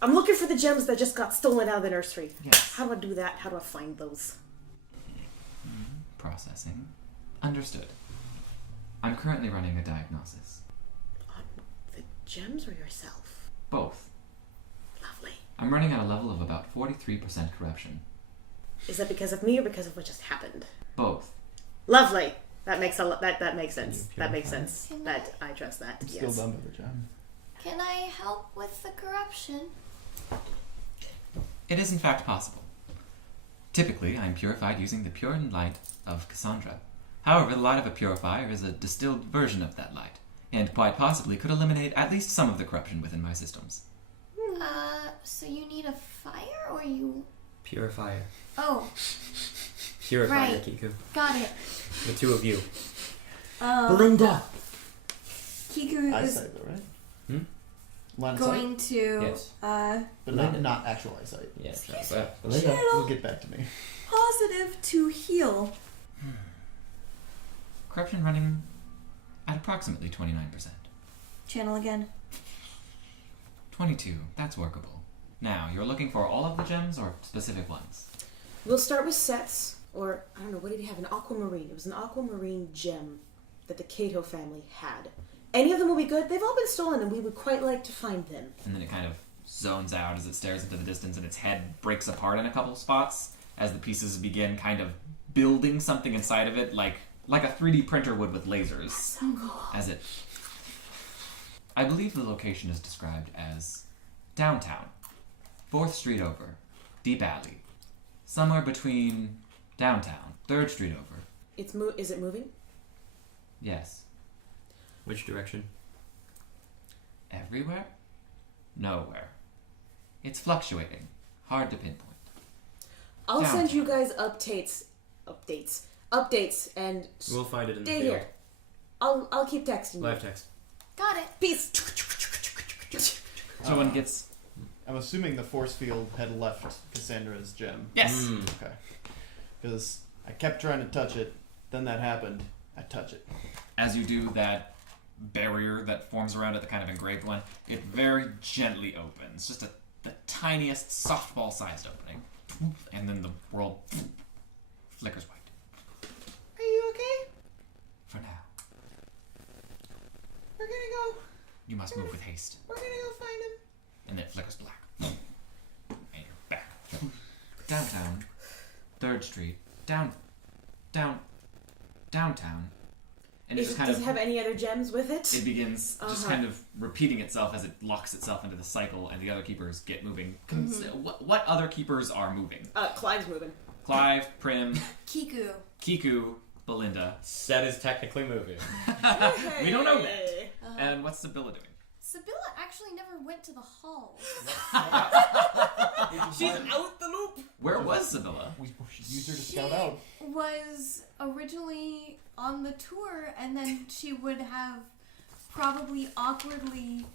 I'm looking for the gems that just got stolen out of the nursery. Yes. How do I do that? How do I find those? Processing. Understood. I'm currently running a diagnosis. On the gems or yourself? Both. Lovely. I'm running at a level of about 43% corruption. Is that because of me or because of what just happened? Both. Lovely. That makes that makes sense. Can you That makes purify? sense. Can That I trust that. I'm still Yes. done with the gem. Can I help with the corruption? It is in fact possible. Typically, I'm purified using the pure light of Cassandra. However, the light of a purifier is a distilled version of that light, and quite possibly could eliminate at least some of the corruption within my systems. So you need a fire or you... Purifier. Oh, Purifier, Right. Kiku. got it. The two of you. Belinda. Kiku is Eyesight, though, right? Hmm? Line of going to Yes. but not actual eyesight. Yes. Belinda, will get back to me. positive to heal. Corruption running at approximately 29%. Channel again. 22, that's workable. Now, you're looking for all of the gems or specific ones? We'll start with sets, or I don't know, what did he have? An aquamarine. It was an aquamarine gem that the Cato family had. Any of them will be good. They've all been stolen, and we would quite like to find them. And then it kind of zones out as it stares into the distance and its head breaks apart in a couple spots as the pieces begin kind of building something inside of it like a 3D printer would with lasers. So cool. As it... I believe the location is described as downtown, 4th Street over, Deep Alley, somewhere between downtown, 3rd Street over. Is it moving? Yes. Which direction? Everywhere? Nowhere. It's fluctuating. Hard to pinpoint. I'll Downtown. send you guys updates, and We'll find it in the stay field. here. I'll keep texting you. Live text. Got it. Peace. So one gets... I'm assuming the force field had left Cassandra's gem. Yes! Okay. Because I kept trying to touch it, then that happened. I touch it. As you do, that barrier that forms around it, the kind of engraved one, it very gently opens. Just the tiniest softball-sized opening. And then the world flickers white. Are you okay? For now. We're gonna go You must move with haste. We're gonna go find him. And it flickers black. And you're back. Downtown. 3rd Street. Downtown. And it just kind Does of... it have any other gems with it? It begins just kind of repeating itself as it locks itself into the cycle, and the other keepers get moving. What other keepers are moving? Clive's moving. Clive, Prim, Kiku. Belinda. Set is technically moving. We don't know that. And what's Sibylla doing? Sibylla actually never went to the halls. She's out the loop. Where was Sibylla? We should use her to scout out. Was originally on the tour, and then she would have probably awkwardly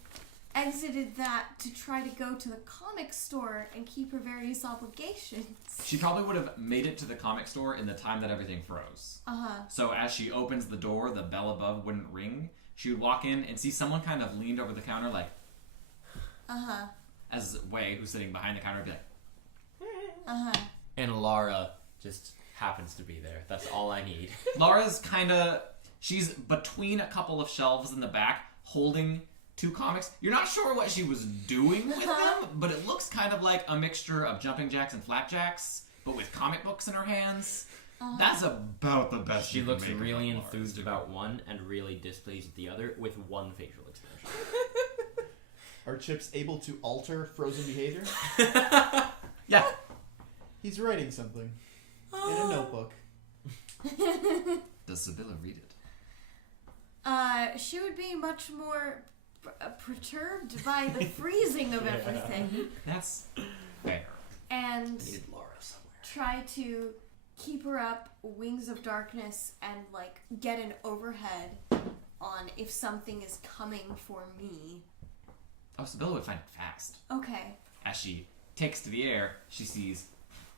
exited that to try to go to the comic store and keep her various obligations. She probably would have made it to the comic store in the time that everything froze. So as she opens the door, the bell above wouldn't ring. She would walk in and see someone kind of leaned over the counter like... As Wei, who's sitting behind the counter, would be like... And Lara just happens to be there. That's all I need. Lara's kind of... She's between a couple of shelves in the back, holding 2 comics. You're not sure what she was doing with them, but it looks kind of like a mixture of jumping jacks and flapjacks, but with comic books in her hands. That's about the best She you can looks make of really Lara. enthused about one and really displeased with the other with one facial expression. Are Chips able to alter frozen behavior? Yeah. He's writing something in a notebook. Does Sibylla read it? She would be much more perturbed by the freezing of everything. That's fair. And I needed Lara somewhere. try to keep her up wings of darkness and like get an overhead on if something is coming for me. Oh, Sibylla would find it fast. Okay. As she takes to the air, she sees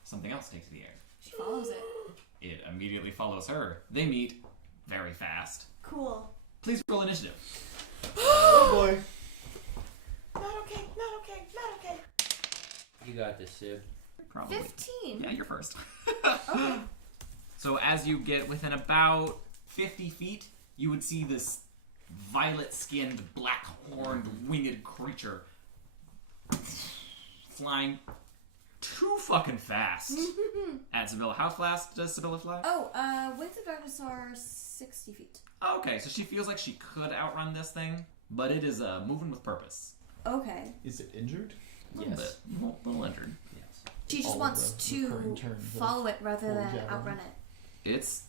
something else take to the air. She follows it. It immediately follows her. They meet very fast. Cool. Please roll initiative. Oh boy. Not okay. You got this, Sib. Probably. 15. Yeah, you're first. Okay. So as you get within about 50 feet, you would see this violet-skinned, black-horned, winged creature flying too fucking fast at Sibylla. How fast does Sibylla fly? Oh, wings of darkness are 60 feet. Okay, so she feels like she could outrun this thing, but it is moving with purpose. Okay. Is it injured? A little bit. A little injured. Yes. She just All wants the recurring to turns of follow it rather full than javelin. outrun it. It's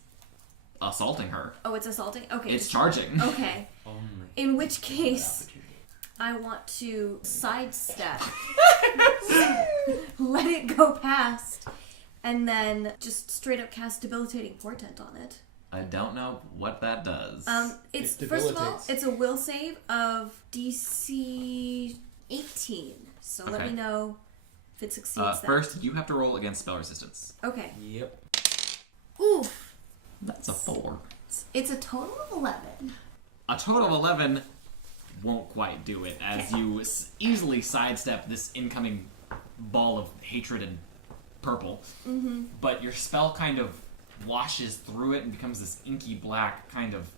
assaulting her. Oh, it's assaulting? Okay. It's charging. Okay. Only. In which case, I want to sidestep, let it go past, and then just straight up cast debilitating portent on it. I don't know what that does. It's It first of all, debilitates. it's a will save of DC 18. So let Okay. me know if it succeeds. that. First, you have to roll against spell resistance. Okay. Yep. Oof. That's a 4. It's a total of 11. A total of 11 won't quite do it, as you easily sidestep this incoming ball of hatred and purple. Mm-hmm. But your spell kind of washes through it and becomes this inky black kind of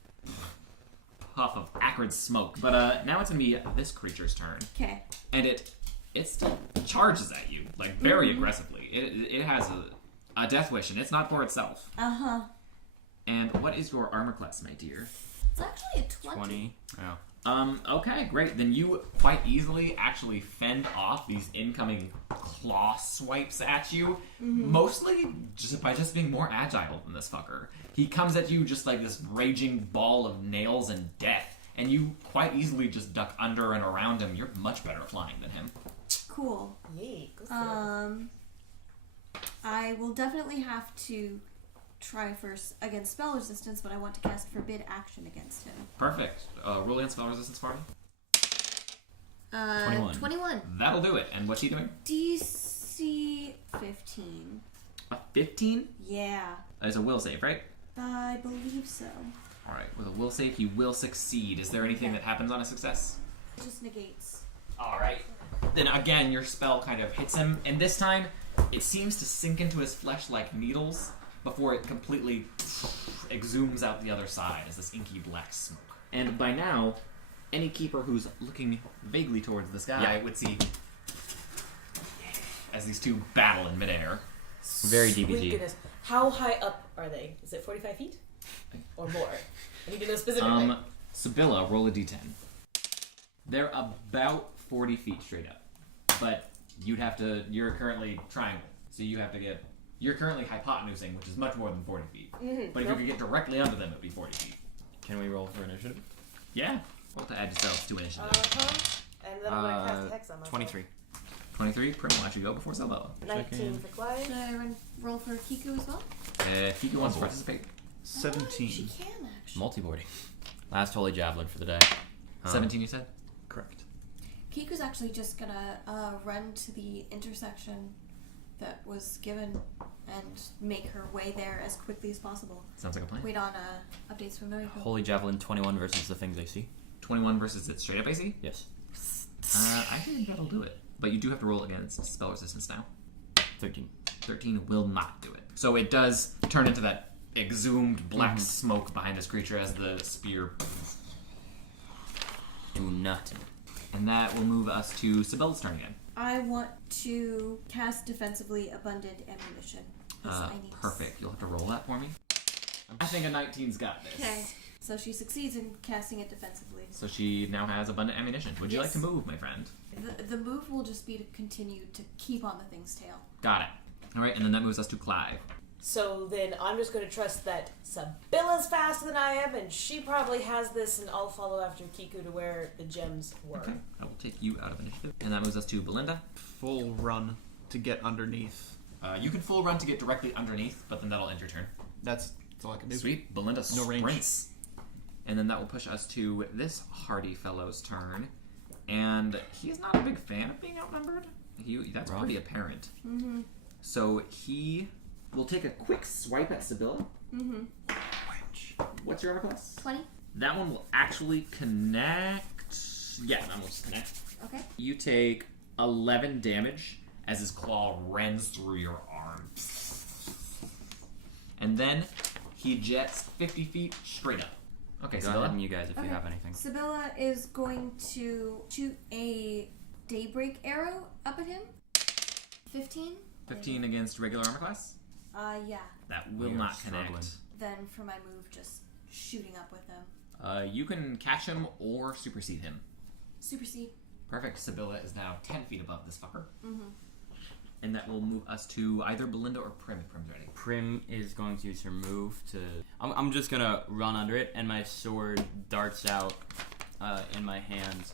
puff of acrid smoke. But now it's going to be this creature's turn. Okay. And it still charges at you, like, very aggressively. It has a death wish, and it's not for itself. Uh-huh. And what is your armor class, my dear? It's actually a 20. Yeah. Okay, great. Then you quite easily actually fend off these incoming claw swipes at you, mostly just by just being more agile than this fucker. He comes at you just like this raging ball of nails and death, and you quite easily just duck under and around him. You're much better at flying than him. Cool. Yay, go for it. I will definitely have to try first against spell resistance, but I want to cast forbid action against him. Perfect. Roll against spell resistance for me. 21. That'll do it. And what's he doing? DC 15. A 15? Yeah, That is a will save, right? I believe so. Alright, with a will save, he will succeed. Is there anything Okay. that happens on a success? It just negates. Alright. Then again, your spell kind of hits him, and this time, it seems to sink into his flesh like needles before it completely exhumes out the other side as this inky black smoke. And by now, any keeper who's looking vaguely towards the sky would see as these two battle in midair. Very Sweet DBZ. goodness. How high up are they? Is it 45 feet? Or more? I need to know specifically. Sibylla, roll a d10. They're about 40 feet straight up. But you're currently triangle. So you have to get, you're currently hypotenusing, which is much more than 40 feet. Mm-hmm. But if you could get directly under them, it'd be 40 feet. Can we roll for initiative? Yeah. Roll to add yourself to initiative. And then I'm going to cast a hex on myself. 23. 23, Prim will actually go before Sibylla. 19 for Clyde. Should I roll for Kiku as well? Kiku wants to participate. 17. She can actually. Multi-boarding. Last Holy Javelin for the day. 17, you said? Correct. Kiku's actually just gonna run to the intersection that was given and make her way there as quickly as possible. Sounds like a plan. Wait on updates from Noe. Holy Javelin 21 versus the things I see. 21 versus it straight up AC? Yes. I think that'll do it. But you do have to roll against spell resistance now. 13. 13 will not do it. So it does turn into that exhumed black smoke behind this creature as the spear. Do not. And that will move us to Sibylla's turn again. I want to cast defensively abundant ammunition. 'Cause I need Perfect. You'll have to roll that for me. I think a 19's got this. Okay. So she succeeds in casting it defensively. So she now has abundant ammunition. Would you like to move, my friend? The move will just be to continue to keep on the thing's tail. Got it. Alright, and then that moves us to Clive. So then I'm just going to trust that Sibylla's faster than I am, and she probably has this, and I'll follow after Kiku to where the gems were. Okay. I will take you out of initiative. And that moves us to Belinda. Full run to get underneath. You can full run to get directly underneath, but then that'll end your turn. That's all I can do. Sweet. Belinda No range. sprints. And then that will push us to this hardy fellow's turn. And he is not a big fan of being outnumbered. That's pretty apparent. Mm-hmm. So he will take a quick swipe at Sibylla. Mm-hmm. What's your armor class? 20. That one will actually connect. Yeah, that one will just connect. Okay. You take 11 damage as his claw rends through your arm. And then he jets 50 feet straight up. Okay, Go Sibylla. ahead and you guys if you have anything. Sibylla is going to shoot a daybreak arrow up at him. 15. 15 against regular armor class? Yeah. That will We are not struggling. connect. Then for my move, just shooting up with him. You can catch him or supersede him. Supersede. Perfect. Sibylla is now 10 feet above this fucker. Mm-hmm. And that will move us to either Belinda or Prim if Prim's ready. Prim is going to use her move to... I'm just going to run under it, and my sword darts out in my hands,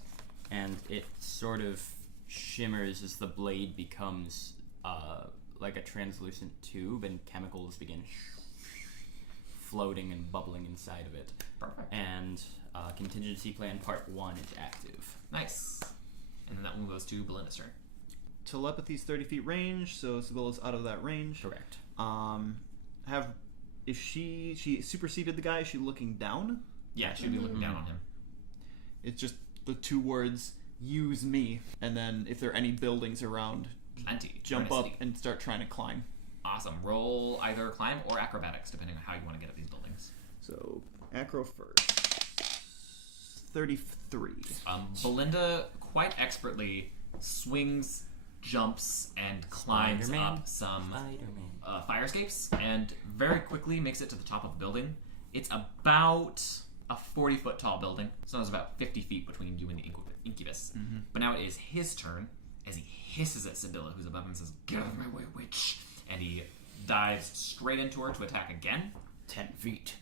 and it sort of shimmers as the blade becomes like a translucent tube, and chemicals begin floating and bubbling inside of it. Perfect. And contingency plan part 1 is active. Nice. And then that one goes to Belinda's turn. Telepathy's 30 feet range, so Sibylla's out of that range. Correct. If she superseded the guy, is she looking down? Yeah, she'd be looking down on him. It's just the two words, use me, and then if there are any buildings around, Plenty. jump You're in a up city. and start trying to climb. Awesome. Roll either climb or acrobatics, depending on how you want to get up these buildings. So, acro first. 33. Belinda quite expertly swings, jumps, and climbs Spider-Man. up some Spider-Man. fire escapes, and very quickly makes it to the top of the building. It's about a 40-foot tall building, so there's about 50 feet between you and the incubus. Mm-hmm. But now it is his turn as he hisses at Sibylla, who's above him, and says, "Get out of my way, witch!" And he dives straight into her to attack again. 10 feet.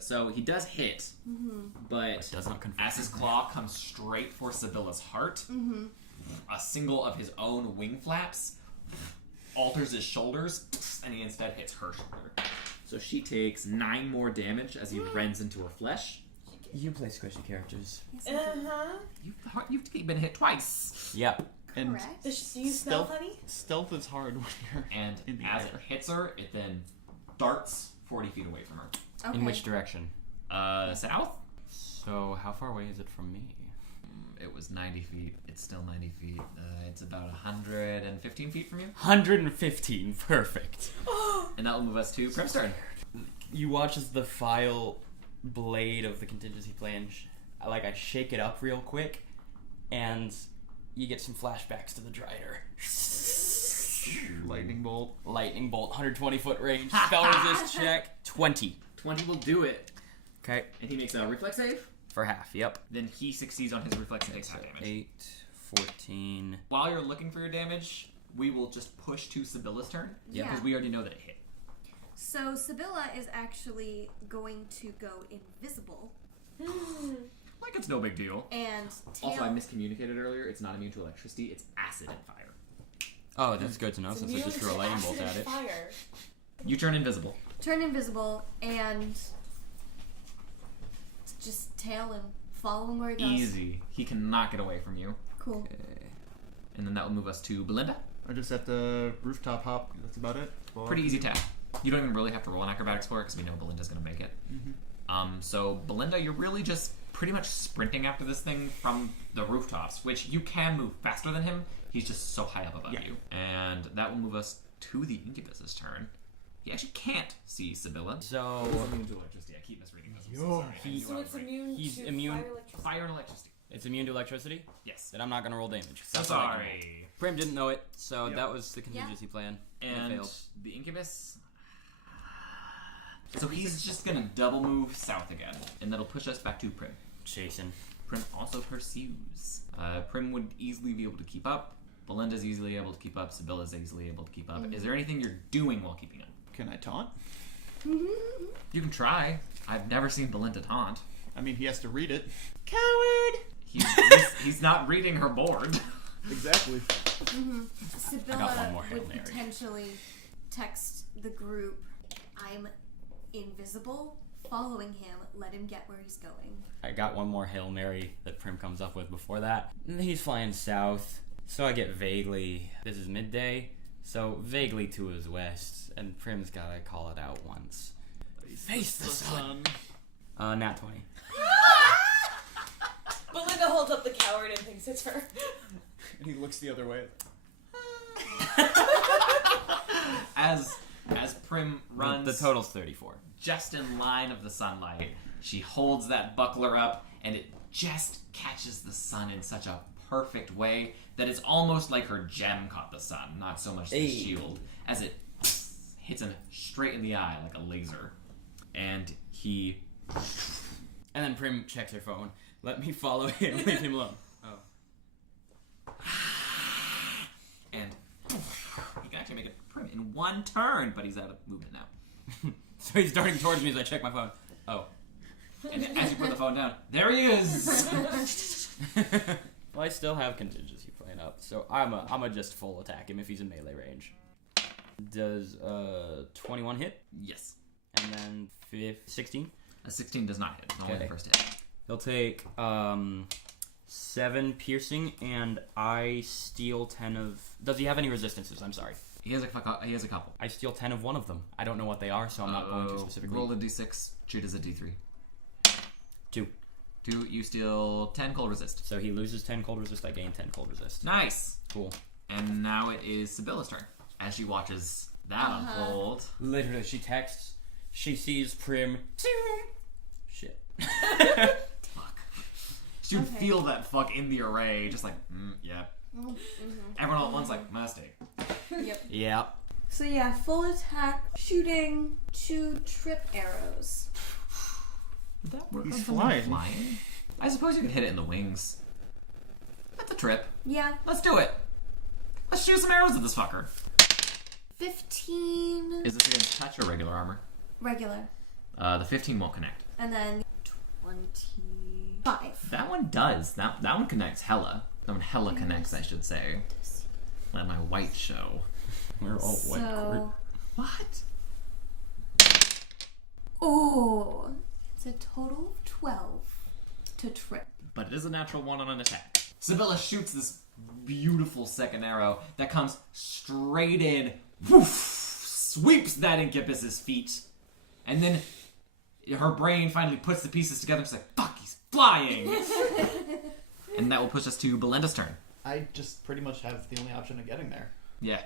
So he does hit, but Does not confirm. as his claw comes straight for Sibylla's heart, a single of his own wing flaps alters his shoulders, and he instead hits her shoulder. So she takes 9 more damage as he rends into her flesh. You play squishy characters. Yes, I do. Uh-huh. You've been hit twice. Yep. And Correct. Do you smell honey? stealth is hard when you're And in the as air. it hits her, it then darts 40 feet away from her. Okay. In which direction? South? So, how far away is it from me? It was 90 feet. It's still 90 feet. It's about 115 feet from you. 115. Perfect. And that will move us to Prim's turn. You watch as the file blade of the contingency plan, I shake it up real quick, and you get some flashbacks to the Drider. Lightning bolt. 120-foot range. Spell resist check. 20. 20 will do it. Okay. And he makes a reflex save. For half, yep. Then he succeeds on his reflex save. Half damage. 8, 14. While you're looking for your damage, we will just push to Sibylla's turn. Yeah. Because we already know that it hit. So Sibylla is actually going to go invisible. Like it's no big deal. And Also, I miscommunicated earlier. It's not immune to electricity. It's acid and fire. Oh, that's good to know since I just threw a lightning bolt at it. Fire. You turn invisible. turn invisible and just tail and follow him where he goes. Easy. He cannot get away from you. Cool. And then that will move us to Belinda. I just have to rooftop hop. That's about it. Well, Pretty easy task. You don't even really have to roll an acrobatics for it because we know Belinda's going to make it. So Belinda, you're really just pretty much sprinting after this thing from the rooftops, which you can move faster than him. He's just so high up above you. And that will move us to the Incubus's turn. He actually can't see Sibylla. So He's immune to electricity. I keep misreading this. I'm so sorry. I knew So I it's was right. immune He's to immune- fire electricity. Fire and electricity. it's immune to electricity. Yes. Then I'm not gonna roll damage. So That's a lightning bolt. sorry. Prim didn't know it, so Yep. that was the contingency plan. It And failed. the Incubus. So he's just gonna double move south again, and that'll push us back to Prim. Chasing. Prim also pursues. Prim would easily be able to keep up. Belinda's easily able to keep up. Sibylla's easily able to keep up. Is there anything you're doing while keeping up? Can I taunt? You can try. I've never seen Belinda taunt. I mean, he has to read it. Coward! He's not reading her board. Exactly. Sibylla more Hail would Mary. potentially text the group, I'm invisible, following him, let him get where he's going. I got one more Hail Mary that Prim comes up with before that. And he's flying south, so I get vaguely, this is midday, so vaguely to his west, and Prim's gotta call it out once. Face the sun! Nat 20. Belinda holds up the coward and thinks it's her. And he looks the other way. As Prim runs The total's 34. just in line of the sunlight, she holds that buckler up, and it just catches the sun in such a perfect way that it's almost like her gem caught the sun, not so much the Hey. shield, as it hits him straight in the eye like a laser. And he... And then Prim checks her phone. Let me follow him, leave him alone. Oh. And he can actually make it Prim in one turn, but he's out of movement now. So he's darting towards me as I check my phone. Oh. And as you put the phone down, there he is! Well, I still have contingency plan up, so I'm just full attack him if he's in melee range. Does 21 hit? Yes. And then 16? A 16 does not hit. Only Okay. the first hit. He'll take 7 piercing, and I steal 10 of... Does he have any resistances? I'm sorry. He has a couple. I steal 10 of one of them. I don't know what they are, so I'm not going to specifically. Roll a d6, treat as a d3. 2. 2, you steal 10 cold resist. So he loses 10 cold resist, I gain 10 cold resist. Nice! Cool. And now it is Sibylla's turn. As she watches that unfold. Literally, she texts. She sees Prim. Shit. Fuck. She would feel that fuck in the array, just like, yeah. Everyone all at once like, mistake. Yep. Yeah. So yeah, full attack, shooting 2 trip arrows. Would that work He's on someone flying. I suppose you could hit it in the wings. That's a trip. Yeah, Let's do it. Let's shoot some arrows at this fucker. 15 Is this against touch or regular armor? regular, The 15 won't connect. and then 25. That one does. That one connects hella. That one hella connects, I should say. Let my white show. We're all white court. So, What? oh, it's a total of 12 to trip. But it is a natural 1 on an attack. Sibylla shoots this beautiful second arrow that comes straight in, woof, sweeps that Incubus's feet, and then her brain finally puts the pieces together and she's like, fuck, he's flying! And that will push us to Belinda's turn. I just pretty much have the only option of getting there. Yeah.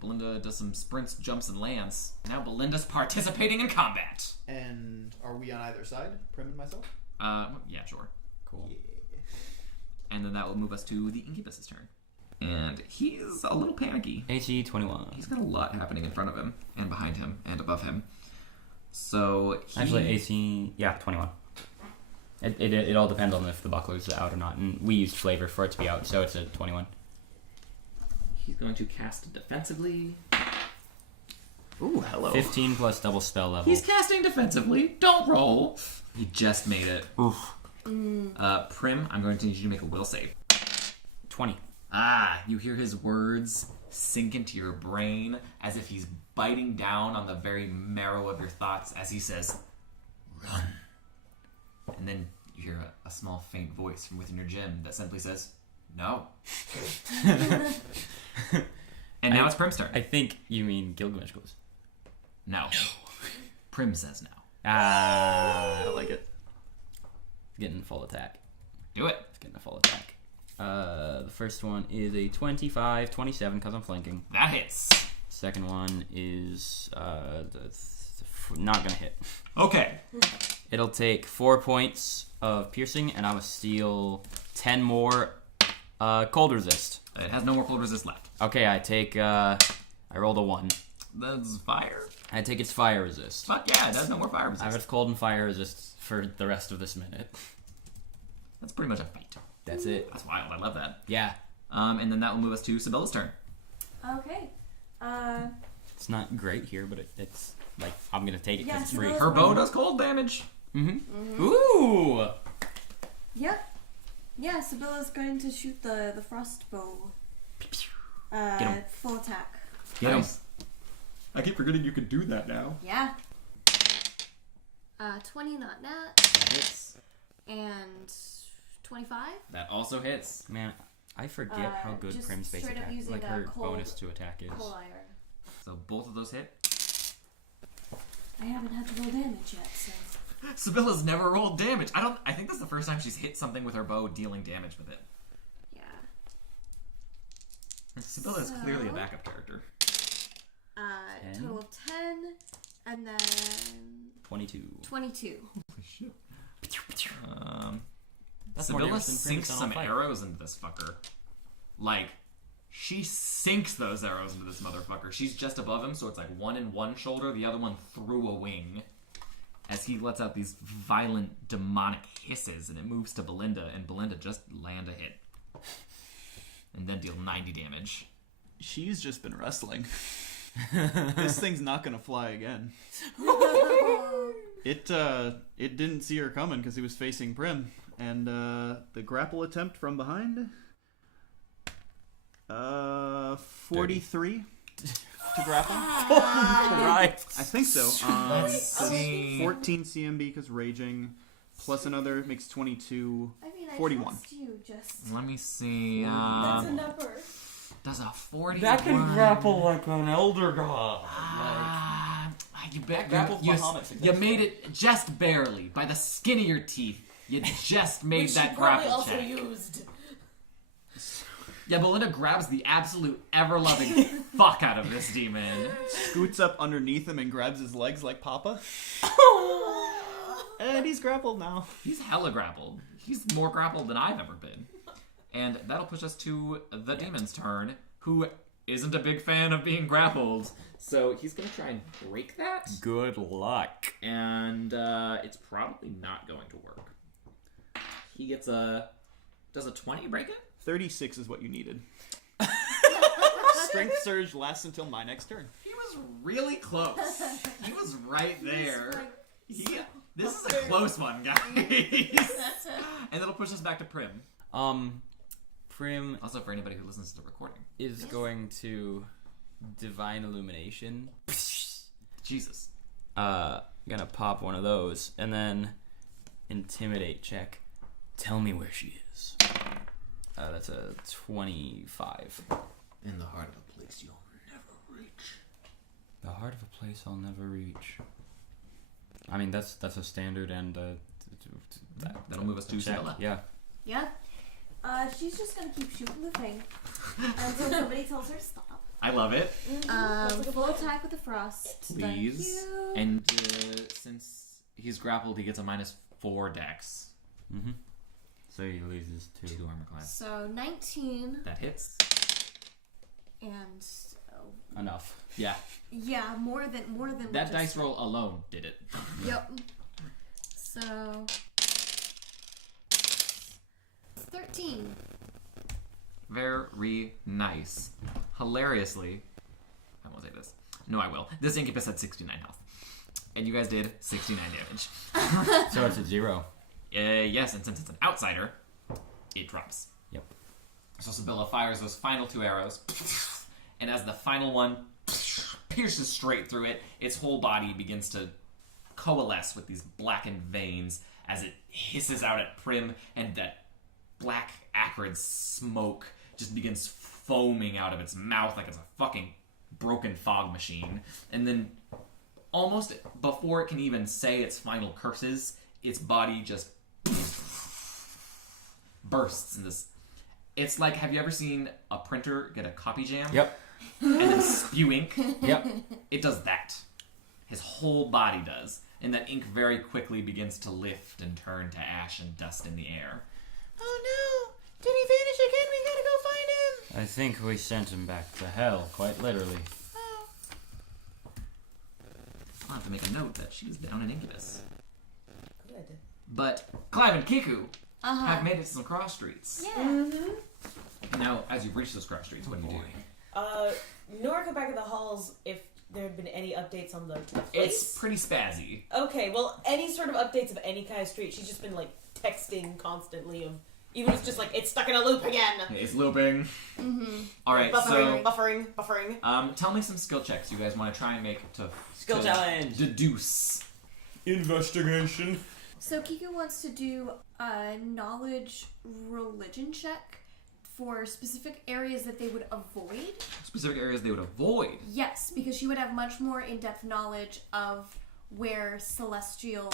Belinda does some sprints, jumps, and lands. Now Belinda's participating in combat. And are we on either side? Prim and myself? Yeah, sure. Cool. Yeah. And then that will move us to the Incubus's turn. And he's a little panicky. AC 21. He's got a lot happening in front of him, and behind him, and above him. So he... Actually, AC, 21. It all depends on if the buckler's out or not, and we used flavor for it to be out, so it's a 21. He's going to cast defensively. Ooh, hello. 15 plus double spell level. He's casting defensively. Don't roll. He just made it. Oof. Prim, I'm going to need you to make a will save. 20. You hear his words sink into your brain as if he's biting down on the very marrow of your thoughts as he says, run. And then you hear a small faint voice from within your gym that simply says, no. And now it's Prim's turn. I think you mean Gilgamesh goes. No. Prim says no. I like it. It's getting full attack. Do it. It's getting a full attack. The first one is a 25, 27 because I'm flanking. That hits. Second one is not gonna hit. Okay. It'll take 4 points of piercing, and I'm gonna steal 10 more cold resist. It has no more cold resist left. Okay, I take. I rolled a 1. That's fire. I take its fire resist. Fuck yeah, it has no more fire I resist. have its cold and fire resist for the rest of this minute. That's pretty much a fight. That's it. That's wild. I love that. Yeah. And then that will move us to Sibylla's turn. Okay. It's not great here, but it's like I'm gonna take it because Yeah, it's free. Sibylla's Her bow does cold damage. Ooh. Yep. Yeah, Sibylla's going to shoot the frost bow. Get him. Full attack. Get him. I keep forgetting you could do that now. Yeah. 20 not nat. That hits. And 25. That also hits. Man, I forget how good just Prim's base straight up attack, using like a her cold- bonus to attack is. Coal iron. So both of those hit. I haven't had to roll damage yet, so. Sibylla's never rolled damage. I think that's the first time she's hit something with her bow dealing damage with it. Yeah. Sibylla is clearly a backup character. 10. Total of 10, and then 22. 22. That's more Sibylla damage than Prim's sinks done some all fight. arrows into this fucker. Like, she sinks those arrows into this motherfucker. She's just above him, so it's like one in one shoulder, the other one through a wing. As he lets out these violent, demonic hisses, and it moves to Belinda, and Belinda just land a hit. And then deal 90 damage. She's just been wrestling. This thing's not gonna fly again. It didn't see her coming because he was facing Prim, and the grapple attempt from behind. 43 to grapple. Right. I think so. Let's see. 14 CMB because raging, plus another makes 22. I mean, I 41. trust you just. Let me see. That's a number. Does a 41... That can grapple like an elder god. You bet. Grapple You Bahamut made it just barely by the skin of your teeth. You just made Which that she probably grapple also check. used. Yeah, Belinda grabs the absolute ever-loving fuck out of this demon. Scoots up underneath him and grabs his legs like Papa. And he's grappled now. He's hella grappled. He's more grappled than I've ever been. And that'll push us to the demon's turn, who isn't a big fan of being grappled. So he's going to try and break that. Good luck. And it's probably not going to work. He gets a... Does a 20 break it? 36 is what you needed. Strength surge lasts until my next turn. He was really close. He was right there. This is a close one, guys. And that'll push us back to Prim. Prim Also, for anybody who listens to the recording. is going to Divine Illumination. Jesus. Gonna pop one of those, and then Intimidate check. Tell me where she is. That's a 25. In the heart of a place you'll never reach. The heart of a place I'll never reach. I mean, that's a standard, and That'll move us to check. Sibylla. Yeah. Yeah. She's just gonna keep shooting the thing until somebody tells her to stop. I love it. Full attack with the frost. Please. Thank you. And since he's grappled, he gets a -4 dex. Mm-hmm. So he loses 2. 2 armor class. So 19 That hits. and Enough. Yeah. yeah, more than That just- dice roll alone did it. Yep. So 13. Very nice. Hilariously, I won't say this. No, I will. This incubus had 69 health. And you guys did 69 damage. So it's a 0. Yes, and since it's an outsider, it drops. Yep. So Sibylla fires those final 2 arrows, and as the final one pierces straight through it, its whole body begins to coalesce with these blackened veins as it hisses out at Prim, and that black acrid smoke just begins foaming out of its mouth like it's a fucking broken fog machine. And then almost before it can even say its final curses, its body just bursts in this. It's like, have you ever seen a printer get a copy jam? Yep. And then spew ink? Yep. It does that. His whole body does. And that ink very quickly begins to lift and turn to ash and dust in the air. Oh no! Did he vanish again? We gotta go find him! I think we sent him back to hell, quite literally. Oh. I'll have to make a note that she's down in Incubus. Good. But Clive and Kiku Uh-huh. have made it to some cross streets. Yeah. Now, as you reach those cross streets, what do you do? Nora go back in the halls if there had been any updates on the place. It's pretty spazzy. Okay, well, any sort of updates of any kind of street, she's just been, like, texting constantly of... Even if it's just like, it's stuck in a loop again! It's looping. Mm-hmm. Alright, Buffering. tell me some skill checks you guys want to try and make to Skill challenge. deduce. Investigation. So Kiku wants to do a knowledge religion check for specific areas that they would avoid. Specific areas they would avoid. Yes, because she would have much more in-depth knowledge of where celestial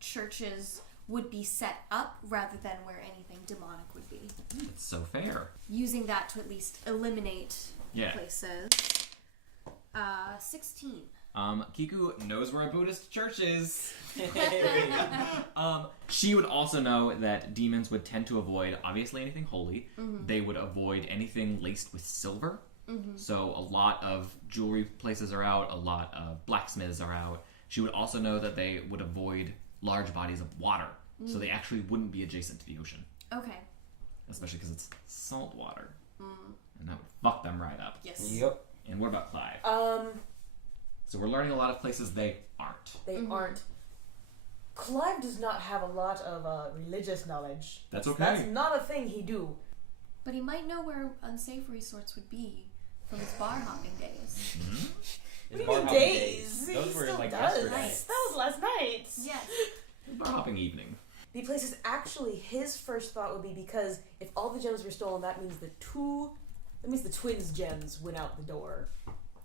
churches would be set up rather than where anything demonic would be. It's so fair. Using that to at least eliminate Yeah. places. 16. Kiku knows where a Buddhist church is. She would also know that demons would tend to avoid, obviously, anything holy. Mm-hmm. They would avoid anything laced with silver. Mm-hmm. So a lot of jewelry places are out, a lot of blacksmiths are out. She would also know that they would avoid large bodies of water. Mm. So they actually wouldn't be adjacent to the ocean. Okay. Especially because it's salt water. Mm. And that would fuck them right up. Yes. Yep. And what about Clive? So we're learning a lot of places they aren't. They Mhm. aren't. Clive does not have a lot of religious knowledge. That's okay. That's not a thing he do. But he might know where unsavory sorts would be from his bar hopping days. What do you mean days? Those he were still like does. yesterday. That was last night. Yes. Bar hopping evening. The place is actually his first thought would be because if all the gems were stolen, that means the twins' gems went out the door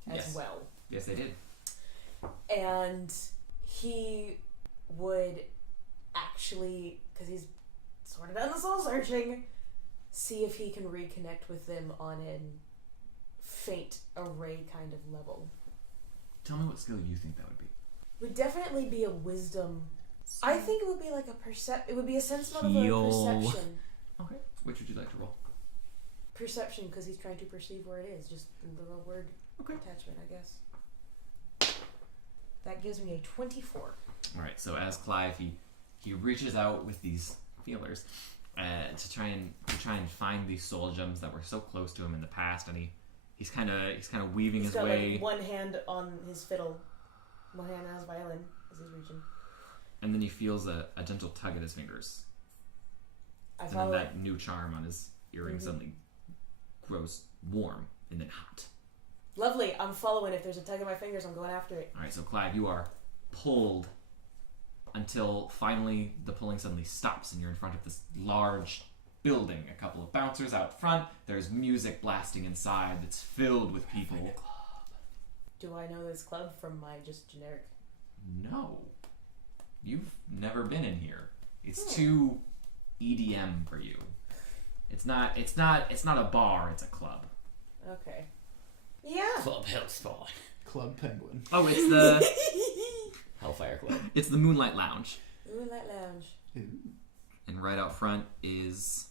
as Yes. well. Yes, they did. And he would actually, because he's sort of done the soul searching, see if he can reconnect with them on an faint array kind of level. Tell me what skill you think that would be. Would definitely be a wisdom. I think it would be like it would be a sense mode of a Heal. perception. Okay. Which would you like to roll? Perception, because he's trying to perceive where it is. Just literal word Okay. attachment, I guess. That gives me a 24. All right. So as Clive, he reaches out with these feelers to try and find these soul gems that were so close to him in the past, and he's kind of weaving He's his got way. like one hand on his fiddle, one hand on his violin as he's reaching. And then he feels a gentle tug at his fingers. I And then follow it. that new charm on his earring suddenly grows warm and then hot. Lovely. I'm following. If there's a tug of my fingers, I'm going after it. Alright, so Clive, you are pulled until finally the pulling suddenly stops and you're in front of this large building. A couple of bouncers out front. There's music blasting inside that's filled with people. Do I know this club from my just generic? No. You've never been in here. It's too EDM for you. It's not a bar, it's a club. Okay. Yeah. Club Hellspawn. Club Penguin. Oh, it's the Hellfire Club. it's the Moonlight Lounge. Moonlight Lounge. Ooh. And right out front is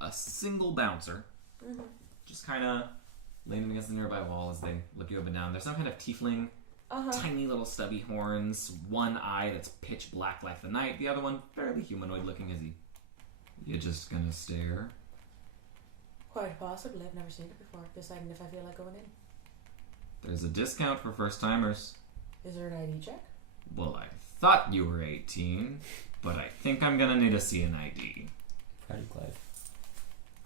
a single bouncer. Mm-hmm. Just kind of leaning against the nearby wall as they look you up and down. There's some kind of tiefling, tiny little stubby horns, one eye that's pitch black like the night, the other one fairly humanoid looking as he... You just gonna stare? Quite possibly. I've never seen it before. Deciding if I feel like going in. There's a discount for first timers. Is there an ID check? Well, I thought you were 18, but I think I'm gonna need to see an ID. Proud of Clive.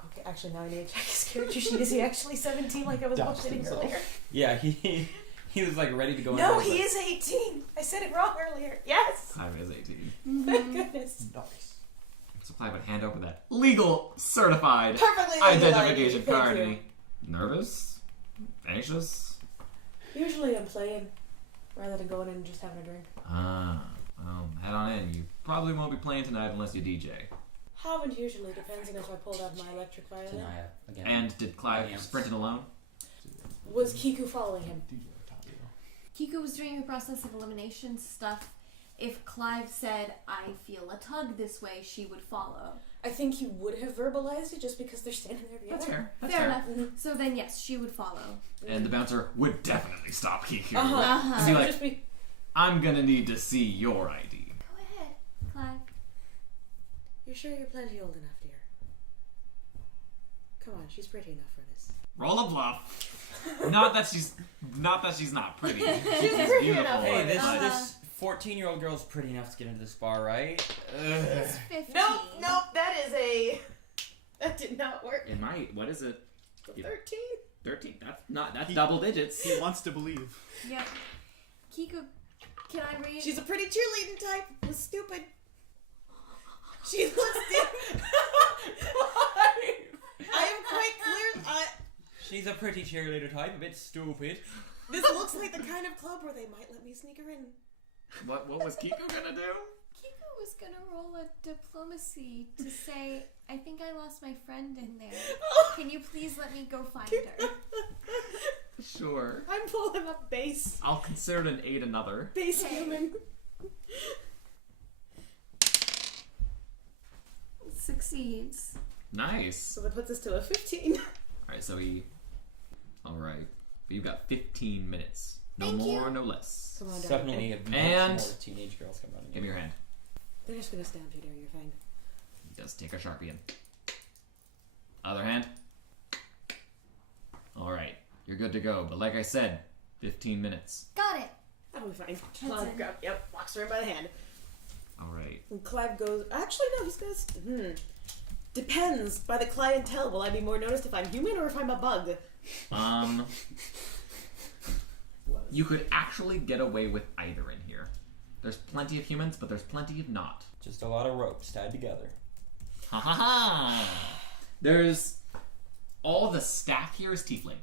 Okay, actually, now I need to check his character sheet. Is he actually 17 like I was Doxed bullshitting himself. earlier? Yeah, he was like ready to go. No, in he is 18. I said it wrong earlier. Yes. Clive is 18. Thank goodness. Nice. So Clive would hand over that legal, certified Perfectly legal identification ID. Thank card. you. And he, nervous? Anxious? Usually I'm playing rather than going in and just having a drink. Ah, well, head on in. You probably won't be playing tonight unless you DJ. Haven't usually, depends on if I pulled out my electric violin. Tanaya again. And did Clive Yes. sprint it alone? Was Kiku following him? DJ Octavio. Kiko was doing a process of elimination stuff. If Clive said, I feel a tug this way, she would follow. I think he would have verbalized it just because they're standing there together. That's fair. That's Fair fair. enough. Mhm. So then, yes, she would follow. And the bouncer would definitely stop Kiku. Uh-huh. Be So like, just be, I'm gonna need to see your ID. Go ahead, Clive. you're sure you're plenty old enough, dear? Come on, she's pretty enough for this. Roll a bluff. not that she's not pretty. She's pretty beautiful. enough. Hey, this Uh-huh. this 14-year-old girl's pretty enough to get into this bar, right? Ugh. He's 15. Nope, that is a... That did not work. It might. What is it? 13? 13. That's double digits. He wants to believe. Yep. Kiko, can I read? She's a pretty cheerleading type. It was stupid. She looks I am quite clear. She's a pretty cheerleader type, a bit stupid. This looks like the kind of club where they might let me sneak her in. What was Kiku gonna do? Kiko was gonna roll a diplomacy to say, I think I lost my friend in there. Can you please let me go find her? Sure. I'm pulling up base. I'll consider it an aid another. Base human. Succeeds. Nice. So that puts us to a 15. Alright, so Alright. You've got 15 minutes. No Thank more, you. no less. Come on, Definitely a And- much more teenage girls come running in. Give me your hand. They're just gonna stampede her, you're fine. Just take a Sharpie in. Other hand. Alright. You're good to go. But like I said, 15 minutes. Got it. That'll be fine. That's Clive it. walks her in by the hand. Alright. And Clive goes, actually no, he's gonna, depends. By the clientele, will I be more noticed if I'm human or if I'm a bug? You could actually get away with either in here. There's plenty of humans, but there's plenty of not. Just a lot of ropes tied together. Ha ha ha! There's... All the staff here is tiefling.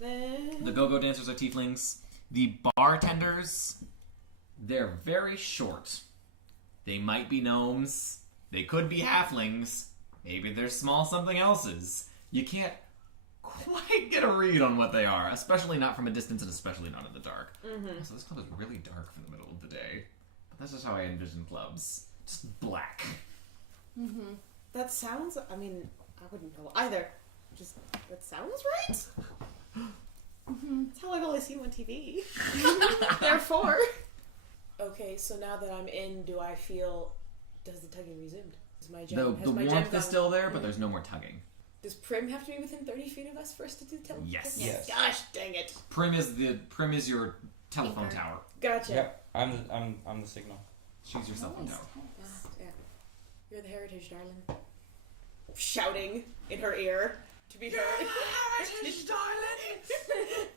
Then... The go-go dancers are tieflings. The bartenders, they're very short. They might be gnomes. They could be halflings. Maybe they're small something else's. You can't quite get a read on what they are, especially not from a distance and especially not in the dark. Mm-hmm. So this club is really dark for the middle of the day. But that's just how I envision clubs. Just black. Mm-hmm. That sounds, I mean, I wouldn't know either. Just, that sounds right? Mm-hmm. That's how I've always seen on TV. Therefore. Okay, so now that I'm in, do I feel, does the tugging resumed? Is my gem, The has my gem warmth gone? is still there, but there's no more tugging. Does Prim have to be within 30 feet of us for us to do teleport? Yes. Yes. Gosh, dang it. Prim is your telephone Okay. tower. Gotcha. Yep, I'm the signal. She's your cell phone Nice. tower. Yeah. You're the heritage, darling. Shouting in her ear to be heard. Heritage, darling!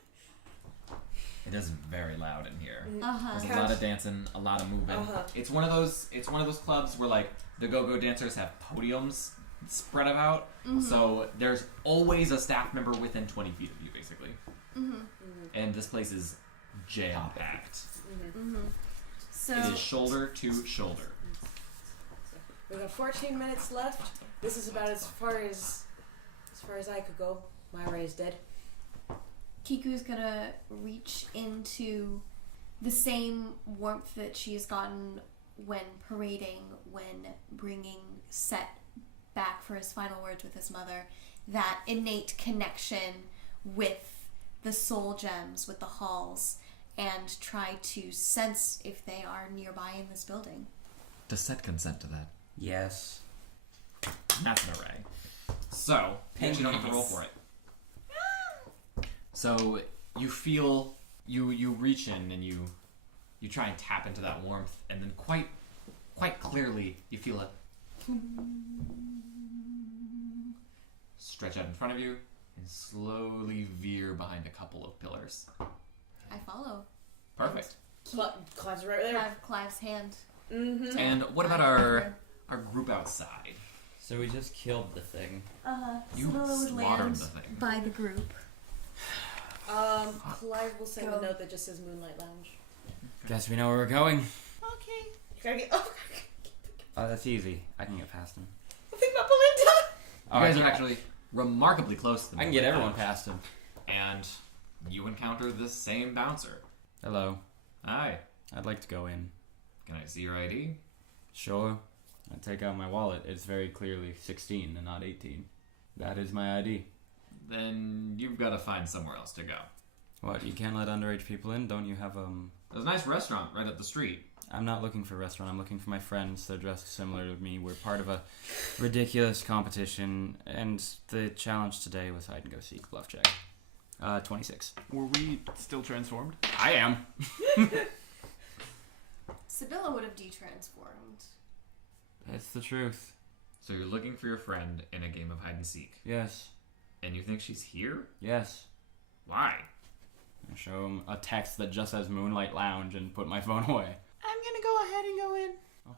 It is very loud in here. Uh-huh. There's a lot of dancing, a lot of moving. Uh-huh. It's one of those clubs where like the go-go dancers have podiums spread out. So there's always a staff member within 20 feet of you, basically. Mm-hmm. And this place is jam-packed. Mm-hmm. So It is shoulder to shoulder. We have 14 minutes left. This is about as far as I could go. Myra is dead. Kiku's gonna reach into the same warmth that she has gotten when parading, when bringing Set back for his final words with his mother. That innate connection with the soul gems, with the halls, and try to sense if they are nearby in this building. Does Set consent to that? Yes. That's an array. So, you don't have to roll for it. So, you feel, you reach in and you try and tap into that warmth, and then quite clearly you feel a stretch out in front of you and slowly veer behind a couple of pillars. I follow. Perfect. Clive's right there. Clive's hand. Mm-hmm. And what about our group outside? So we just killed the thing. You Sibilla would slaughtered land the thing. by the group. Clive will send Go. a note that just says Moonlight Lounge. Guess we know where we're going. Okay. You gotta get. Oh, Oh, that's easy. I can get past him. think about Belinda. Oh, You guys are actually remarkably close to them. I can get everyone past him. And you encounter the same bouncer. Hello. Hi. I'd like to go in. Can I see your ID? Sure. I take out my wallet. It's very clearly 16 and not 18. That is my ID. Then you've got to find somewhere else to go. What, you can't let underage people in? Don't you have, There's a nice restaurant right up the street. I'm not looking for a restaurant. I'm looking for my friends. They're dressed similar to me. We're part of a ridiculous competition, and the challenge today was hide and go seek. Bluff check. 26. Were we still transformed? I am. Sibilla would have detransformed. It's the truth. So you're looking for your friend in a game of hide and seek. Yes. And you think she's here? Yes. Why? I show him a text that just says Moonlight Lounge and put my phone away. I'm gonna go ahead and go in.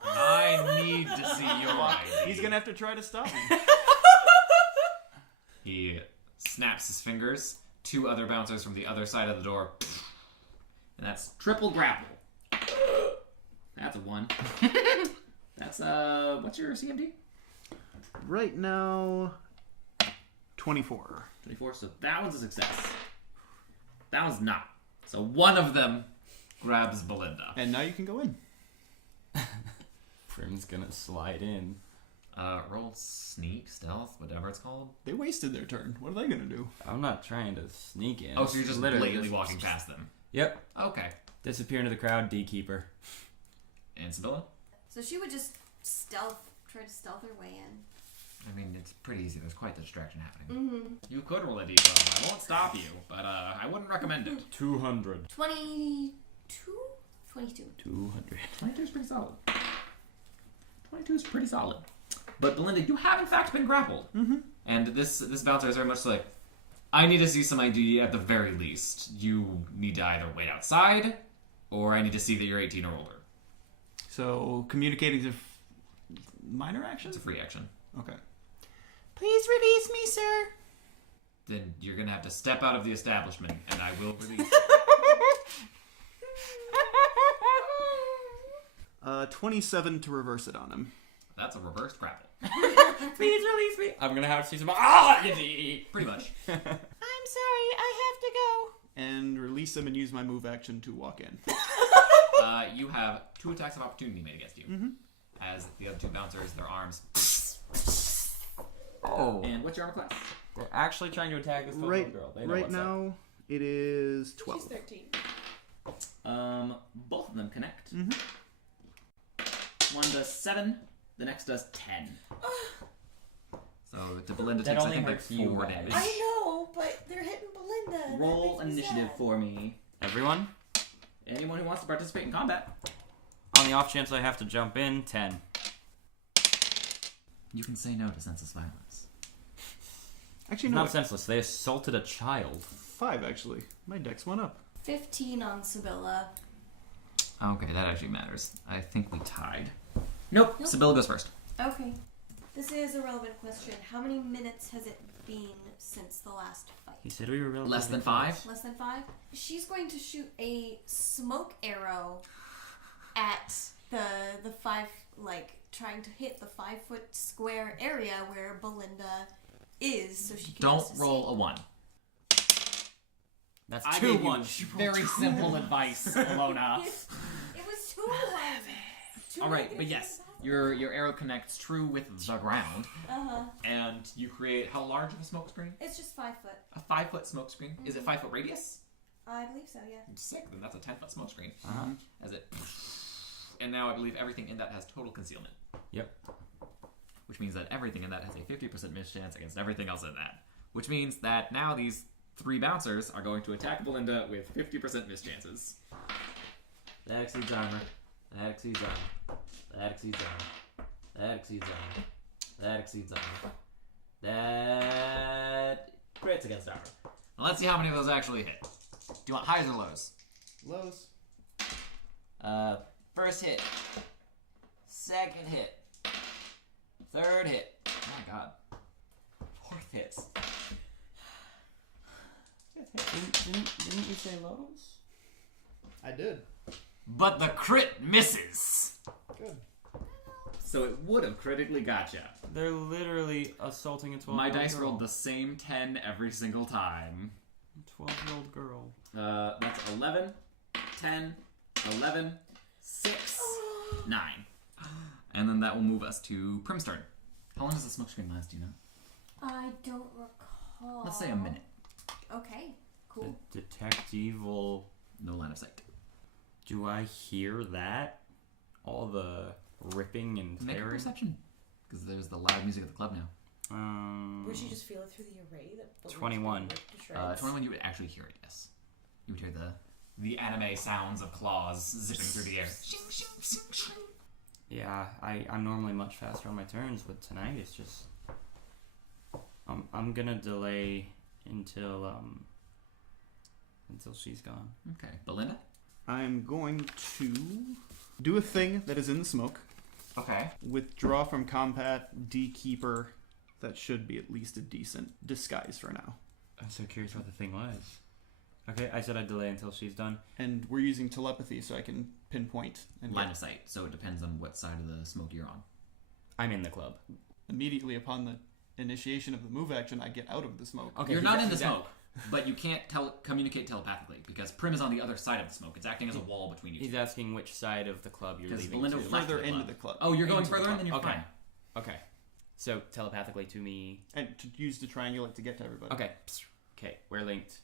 I need to see your ID. He's gonna have to try to stop me. He snaps his fingers. 2 other bouncers from the other side of the door. And that's triple grapple. That's a 1. That's, what's your CMD? Right now, 24. 24, so that one's a success. That one's not. So one of them grabs Belinda. And now you can go in. Prim's gonna slide in. Roll sneak, stealth, whatever it's called. They wasted their turn. What are they gonna do? I'm not trying to sneak in. Oh, so you're just Literally blatantly just- walking past them. Yep. Okay. Disappear into the crowd, D-keeper. And Sibylla? So she would just try to stealth her way in. I mean, it's pretty easy. There's quite the distraction happening. Mm-hmm. You could roll a d12. I won't stop you, but I wouldn't recommend it. 200. 22? 22. 200. 22 is pretty solid. 22 is pretty solid. But Belinda, you have in fact been grappled. Mm-hmm. And this bouncer is very much like, I need to see some ID at the very least. You need to either wait outside, or I need to see that you're 18 or older. So communicating is a minor action? It's a free action. Okay. Please release me, sir. Then you're gonna have to step out of the establishment, and I will release you. 27 to reverse it on him. That's a reversed grapple. Please release me. I'm gonna have to see some. Ah! Pretty much. I'm sorry, I have to go. And release him and use my move action to walk in. You have 2 attacks of opportunity made against you. Mm-hmm. As the other 2 bouncers, their arms. Oh. And what's your armor class? They're actually trying to attack this little Right, girl. They know right what's up. now, it is 12. She's 13. Both of them connect. Mm-hmm. One does 7, the next does 10. So to Belinda That takes I only think like hurts you, 4 guys. damage. I know, but they're hitting Belinda. and that Roll makes me initiative sad. for me. Everyone? Anyone who wants to participate in combat. On the off chance I have to jump in, 10. You can say no to senseless violence. Actually, It's no. not senseless. They assaulted a child. 5, actually. My dex went up. 15 on Sibilla. Okay, that actually matters. I think we tied. Nope. Sibylla goes first. Okay. This is a relevant question. How many minutes has it been since the last fight? He said we were relatively Less than 5? Less than 5? She's going to shoot a smoke arrow at the 5, like, trying to hit the 5-foot square area where Belinda is, so she can Don't just roll escape. a 1. That's I too gave you much. very simple advice, Alona. It was too long. All right, but yes, your arrow connects true with the ground, and you create how large of a smoke screen? It's just 5 foot. A 5-foot smoke screen. Is it 5 foot radius? I believe so, yeah. Sick. Then that's a 10-foot smoke screen. Uh-huh. As it, and now I believe everything in that has total concealment. Yep. Which means that everything in that has a 50% miss chance against everything else in that. Which means that now these 3 bouncers are going to attack Belinda with 50% miss chances. That exceeds armor. That exceeds armor. That exceeds armor. That exceeds armor. That exceeds armor. That crits against armor. Now let's see how many of those actually hit. Do you want highs or lows? Lows. First hit. Second hit. Third hit. Oh my god. Fourth hits. Didn't you say lows? I did. But the crit misses! Good. So it would have critically gotcha. They're literally assaulting a 12-year-old My dice girl. rolled the same 10 every single time. 12-year-old girl. That's 11, 10, 11, 6, 9. And then that will move us to Prim's turn. How long does the smoke screen last, do you know? I don't recall. Let's say a minute. Okay, cool. Detect evil. No line of sight. Do I hear that? All the ripping and Make a tearing? perception. Because there's the loud music at the club now. Would you just feel it through the array? That 21. 21 you would actually hear it, yes. You would hear the anime sounds of claws zipping through the air. Yeah, I'm normally much faster on my turns, but tonight it's just... I'm gonna delay until she's gone. Okay. Belinda? I'm going to do a thing that is in the smoke. Okay. Withdraw from combat, dekeeper. That should be at least a decent disguise for now. I'm so curious what the thing was. Okay, I said I'd delay until she's done. And we're using telepathy so I can pinpoint and Line of sight, so it depends on what side of the smoke you're on. I'm in the club. immediately upon the initiation of the move action, I get out of the smoke. Okay, You're not in the smoke, but you can't communicate telepathically because Prim is on the other side of the smoke. It's acting as a wall between you. He's asking which side of the club you're Because leaving Belinda to. left Further the into club. the club. Oh, you're going Into the further in, club. then you're Okay. fine. Okay. So telepathically to me. And to use to triangulate to get to everybody. Okay. Okay, we're linked.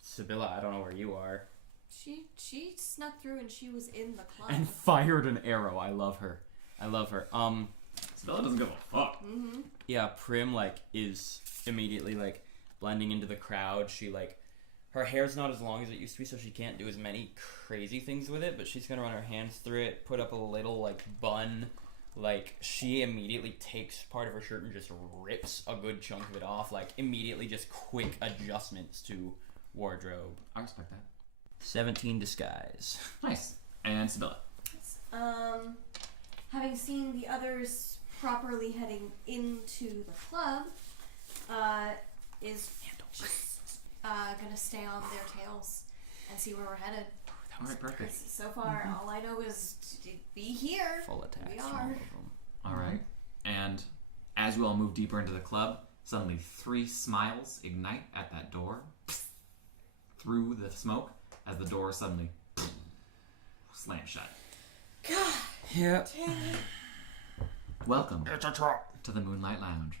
Sibylla, I don't know where you are. She snuck through and she was in the club. And fired an arrow. I love her. Sibylla doesn't give a fuck. Mm-hmm. Yeah, Prim is immediately blending into the crowd. She her hair's not as long as it used to be, so she can't do as many crazy things with it, but she's gonna run her hands through it, put up a little bun. She immediately takes part of her shirt and just rips a good chunk of it off. Immediately just quick adjustments to wardrobe. I respect that. 17 disguise. Nice. And Sibylla. Having seen the others properly heading into the club, is just gonna stay on their tails and see where we're headed. Alright, perfect. So far, all I know is to be here. Full attacks We from all are. of them. Alright. And as you all move deeper into the club, suddenly 3 smiles ignite at that door through the smoke as the door suddenly slams shut. God. Yep. Dang it. Welcome to the Moonlight Lounge.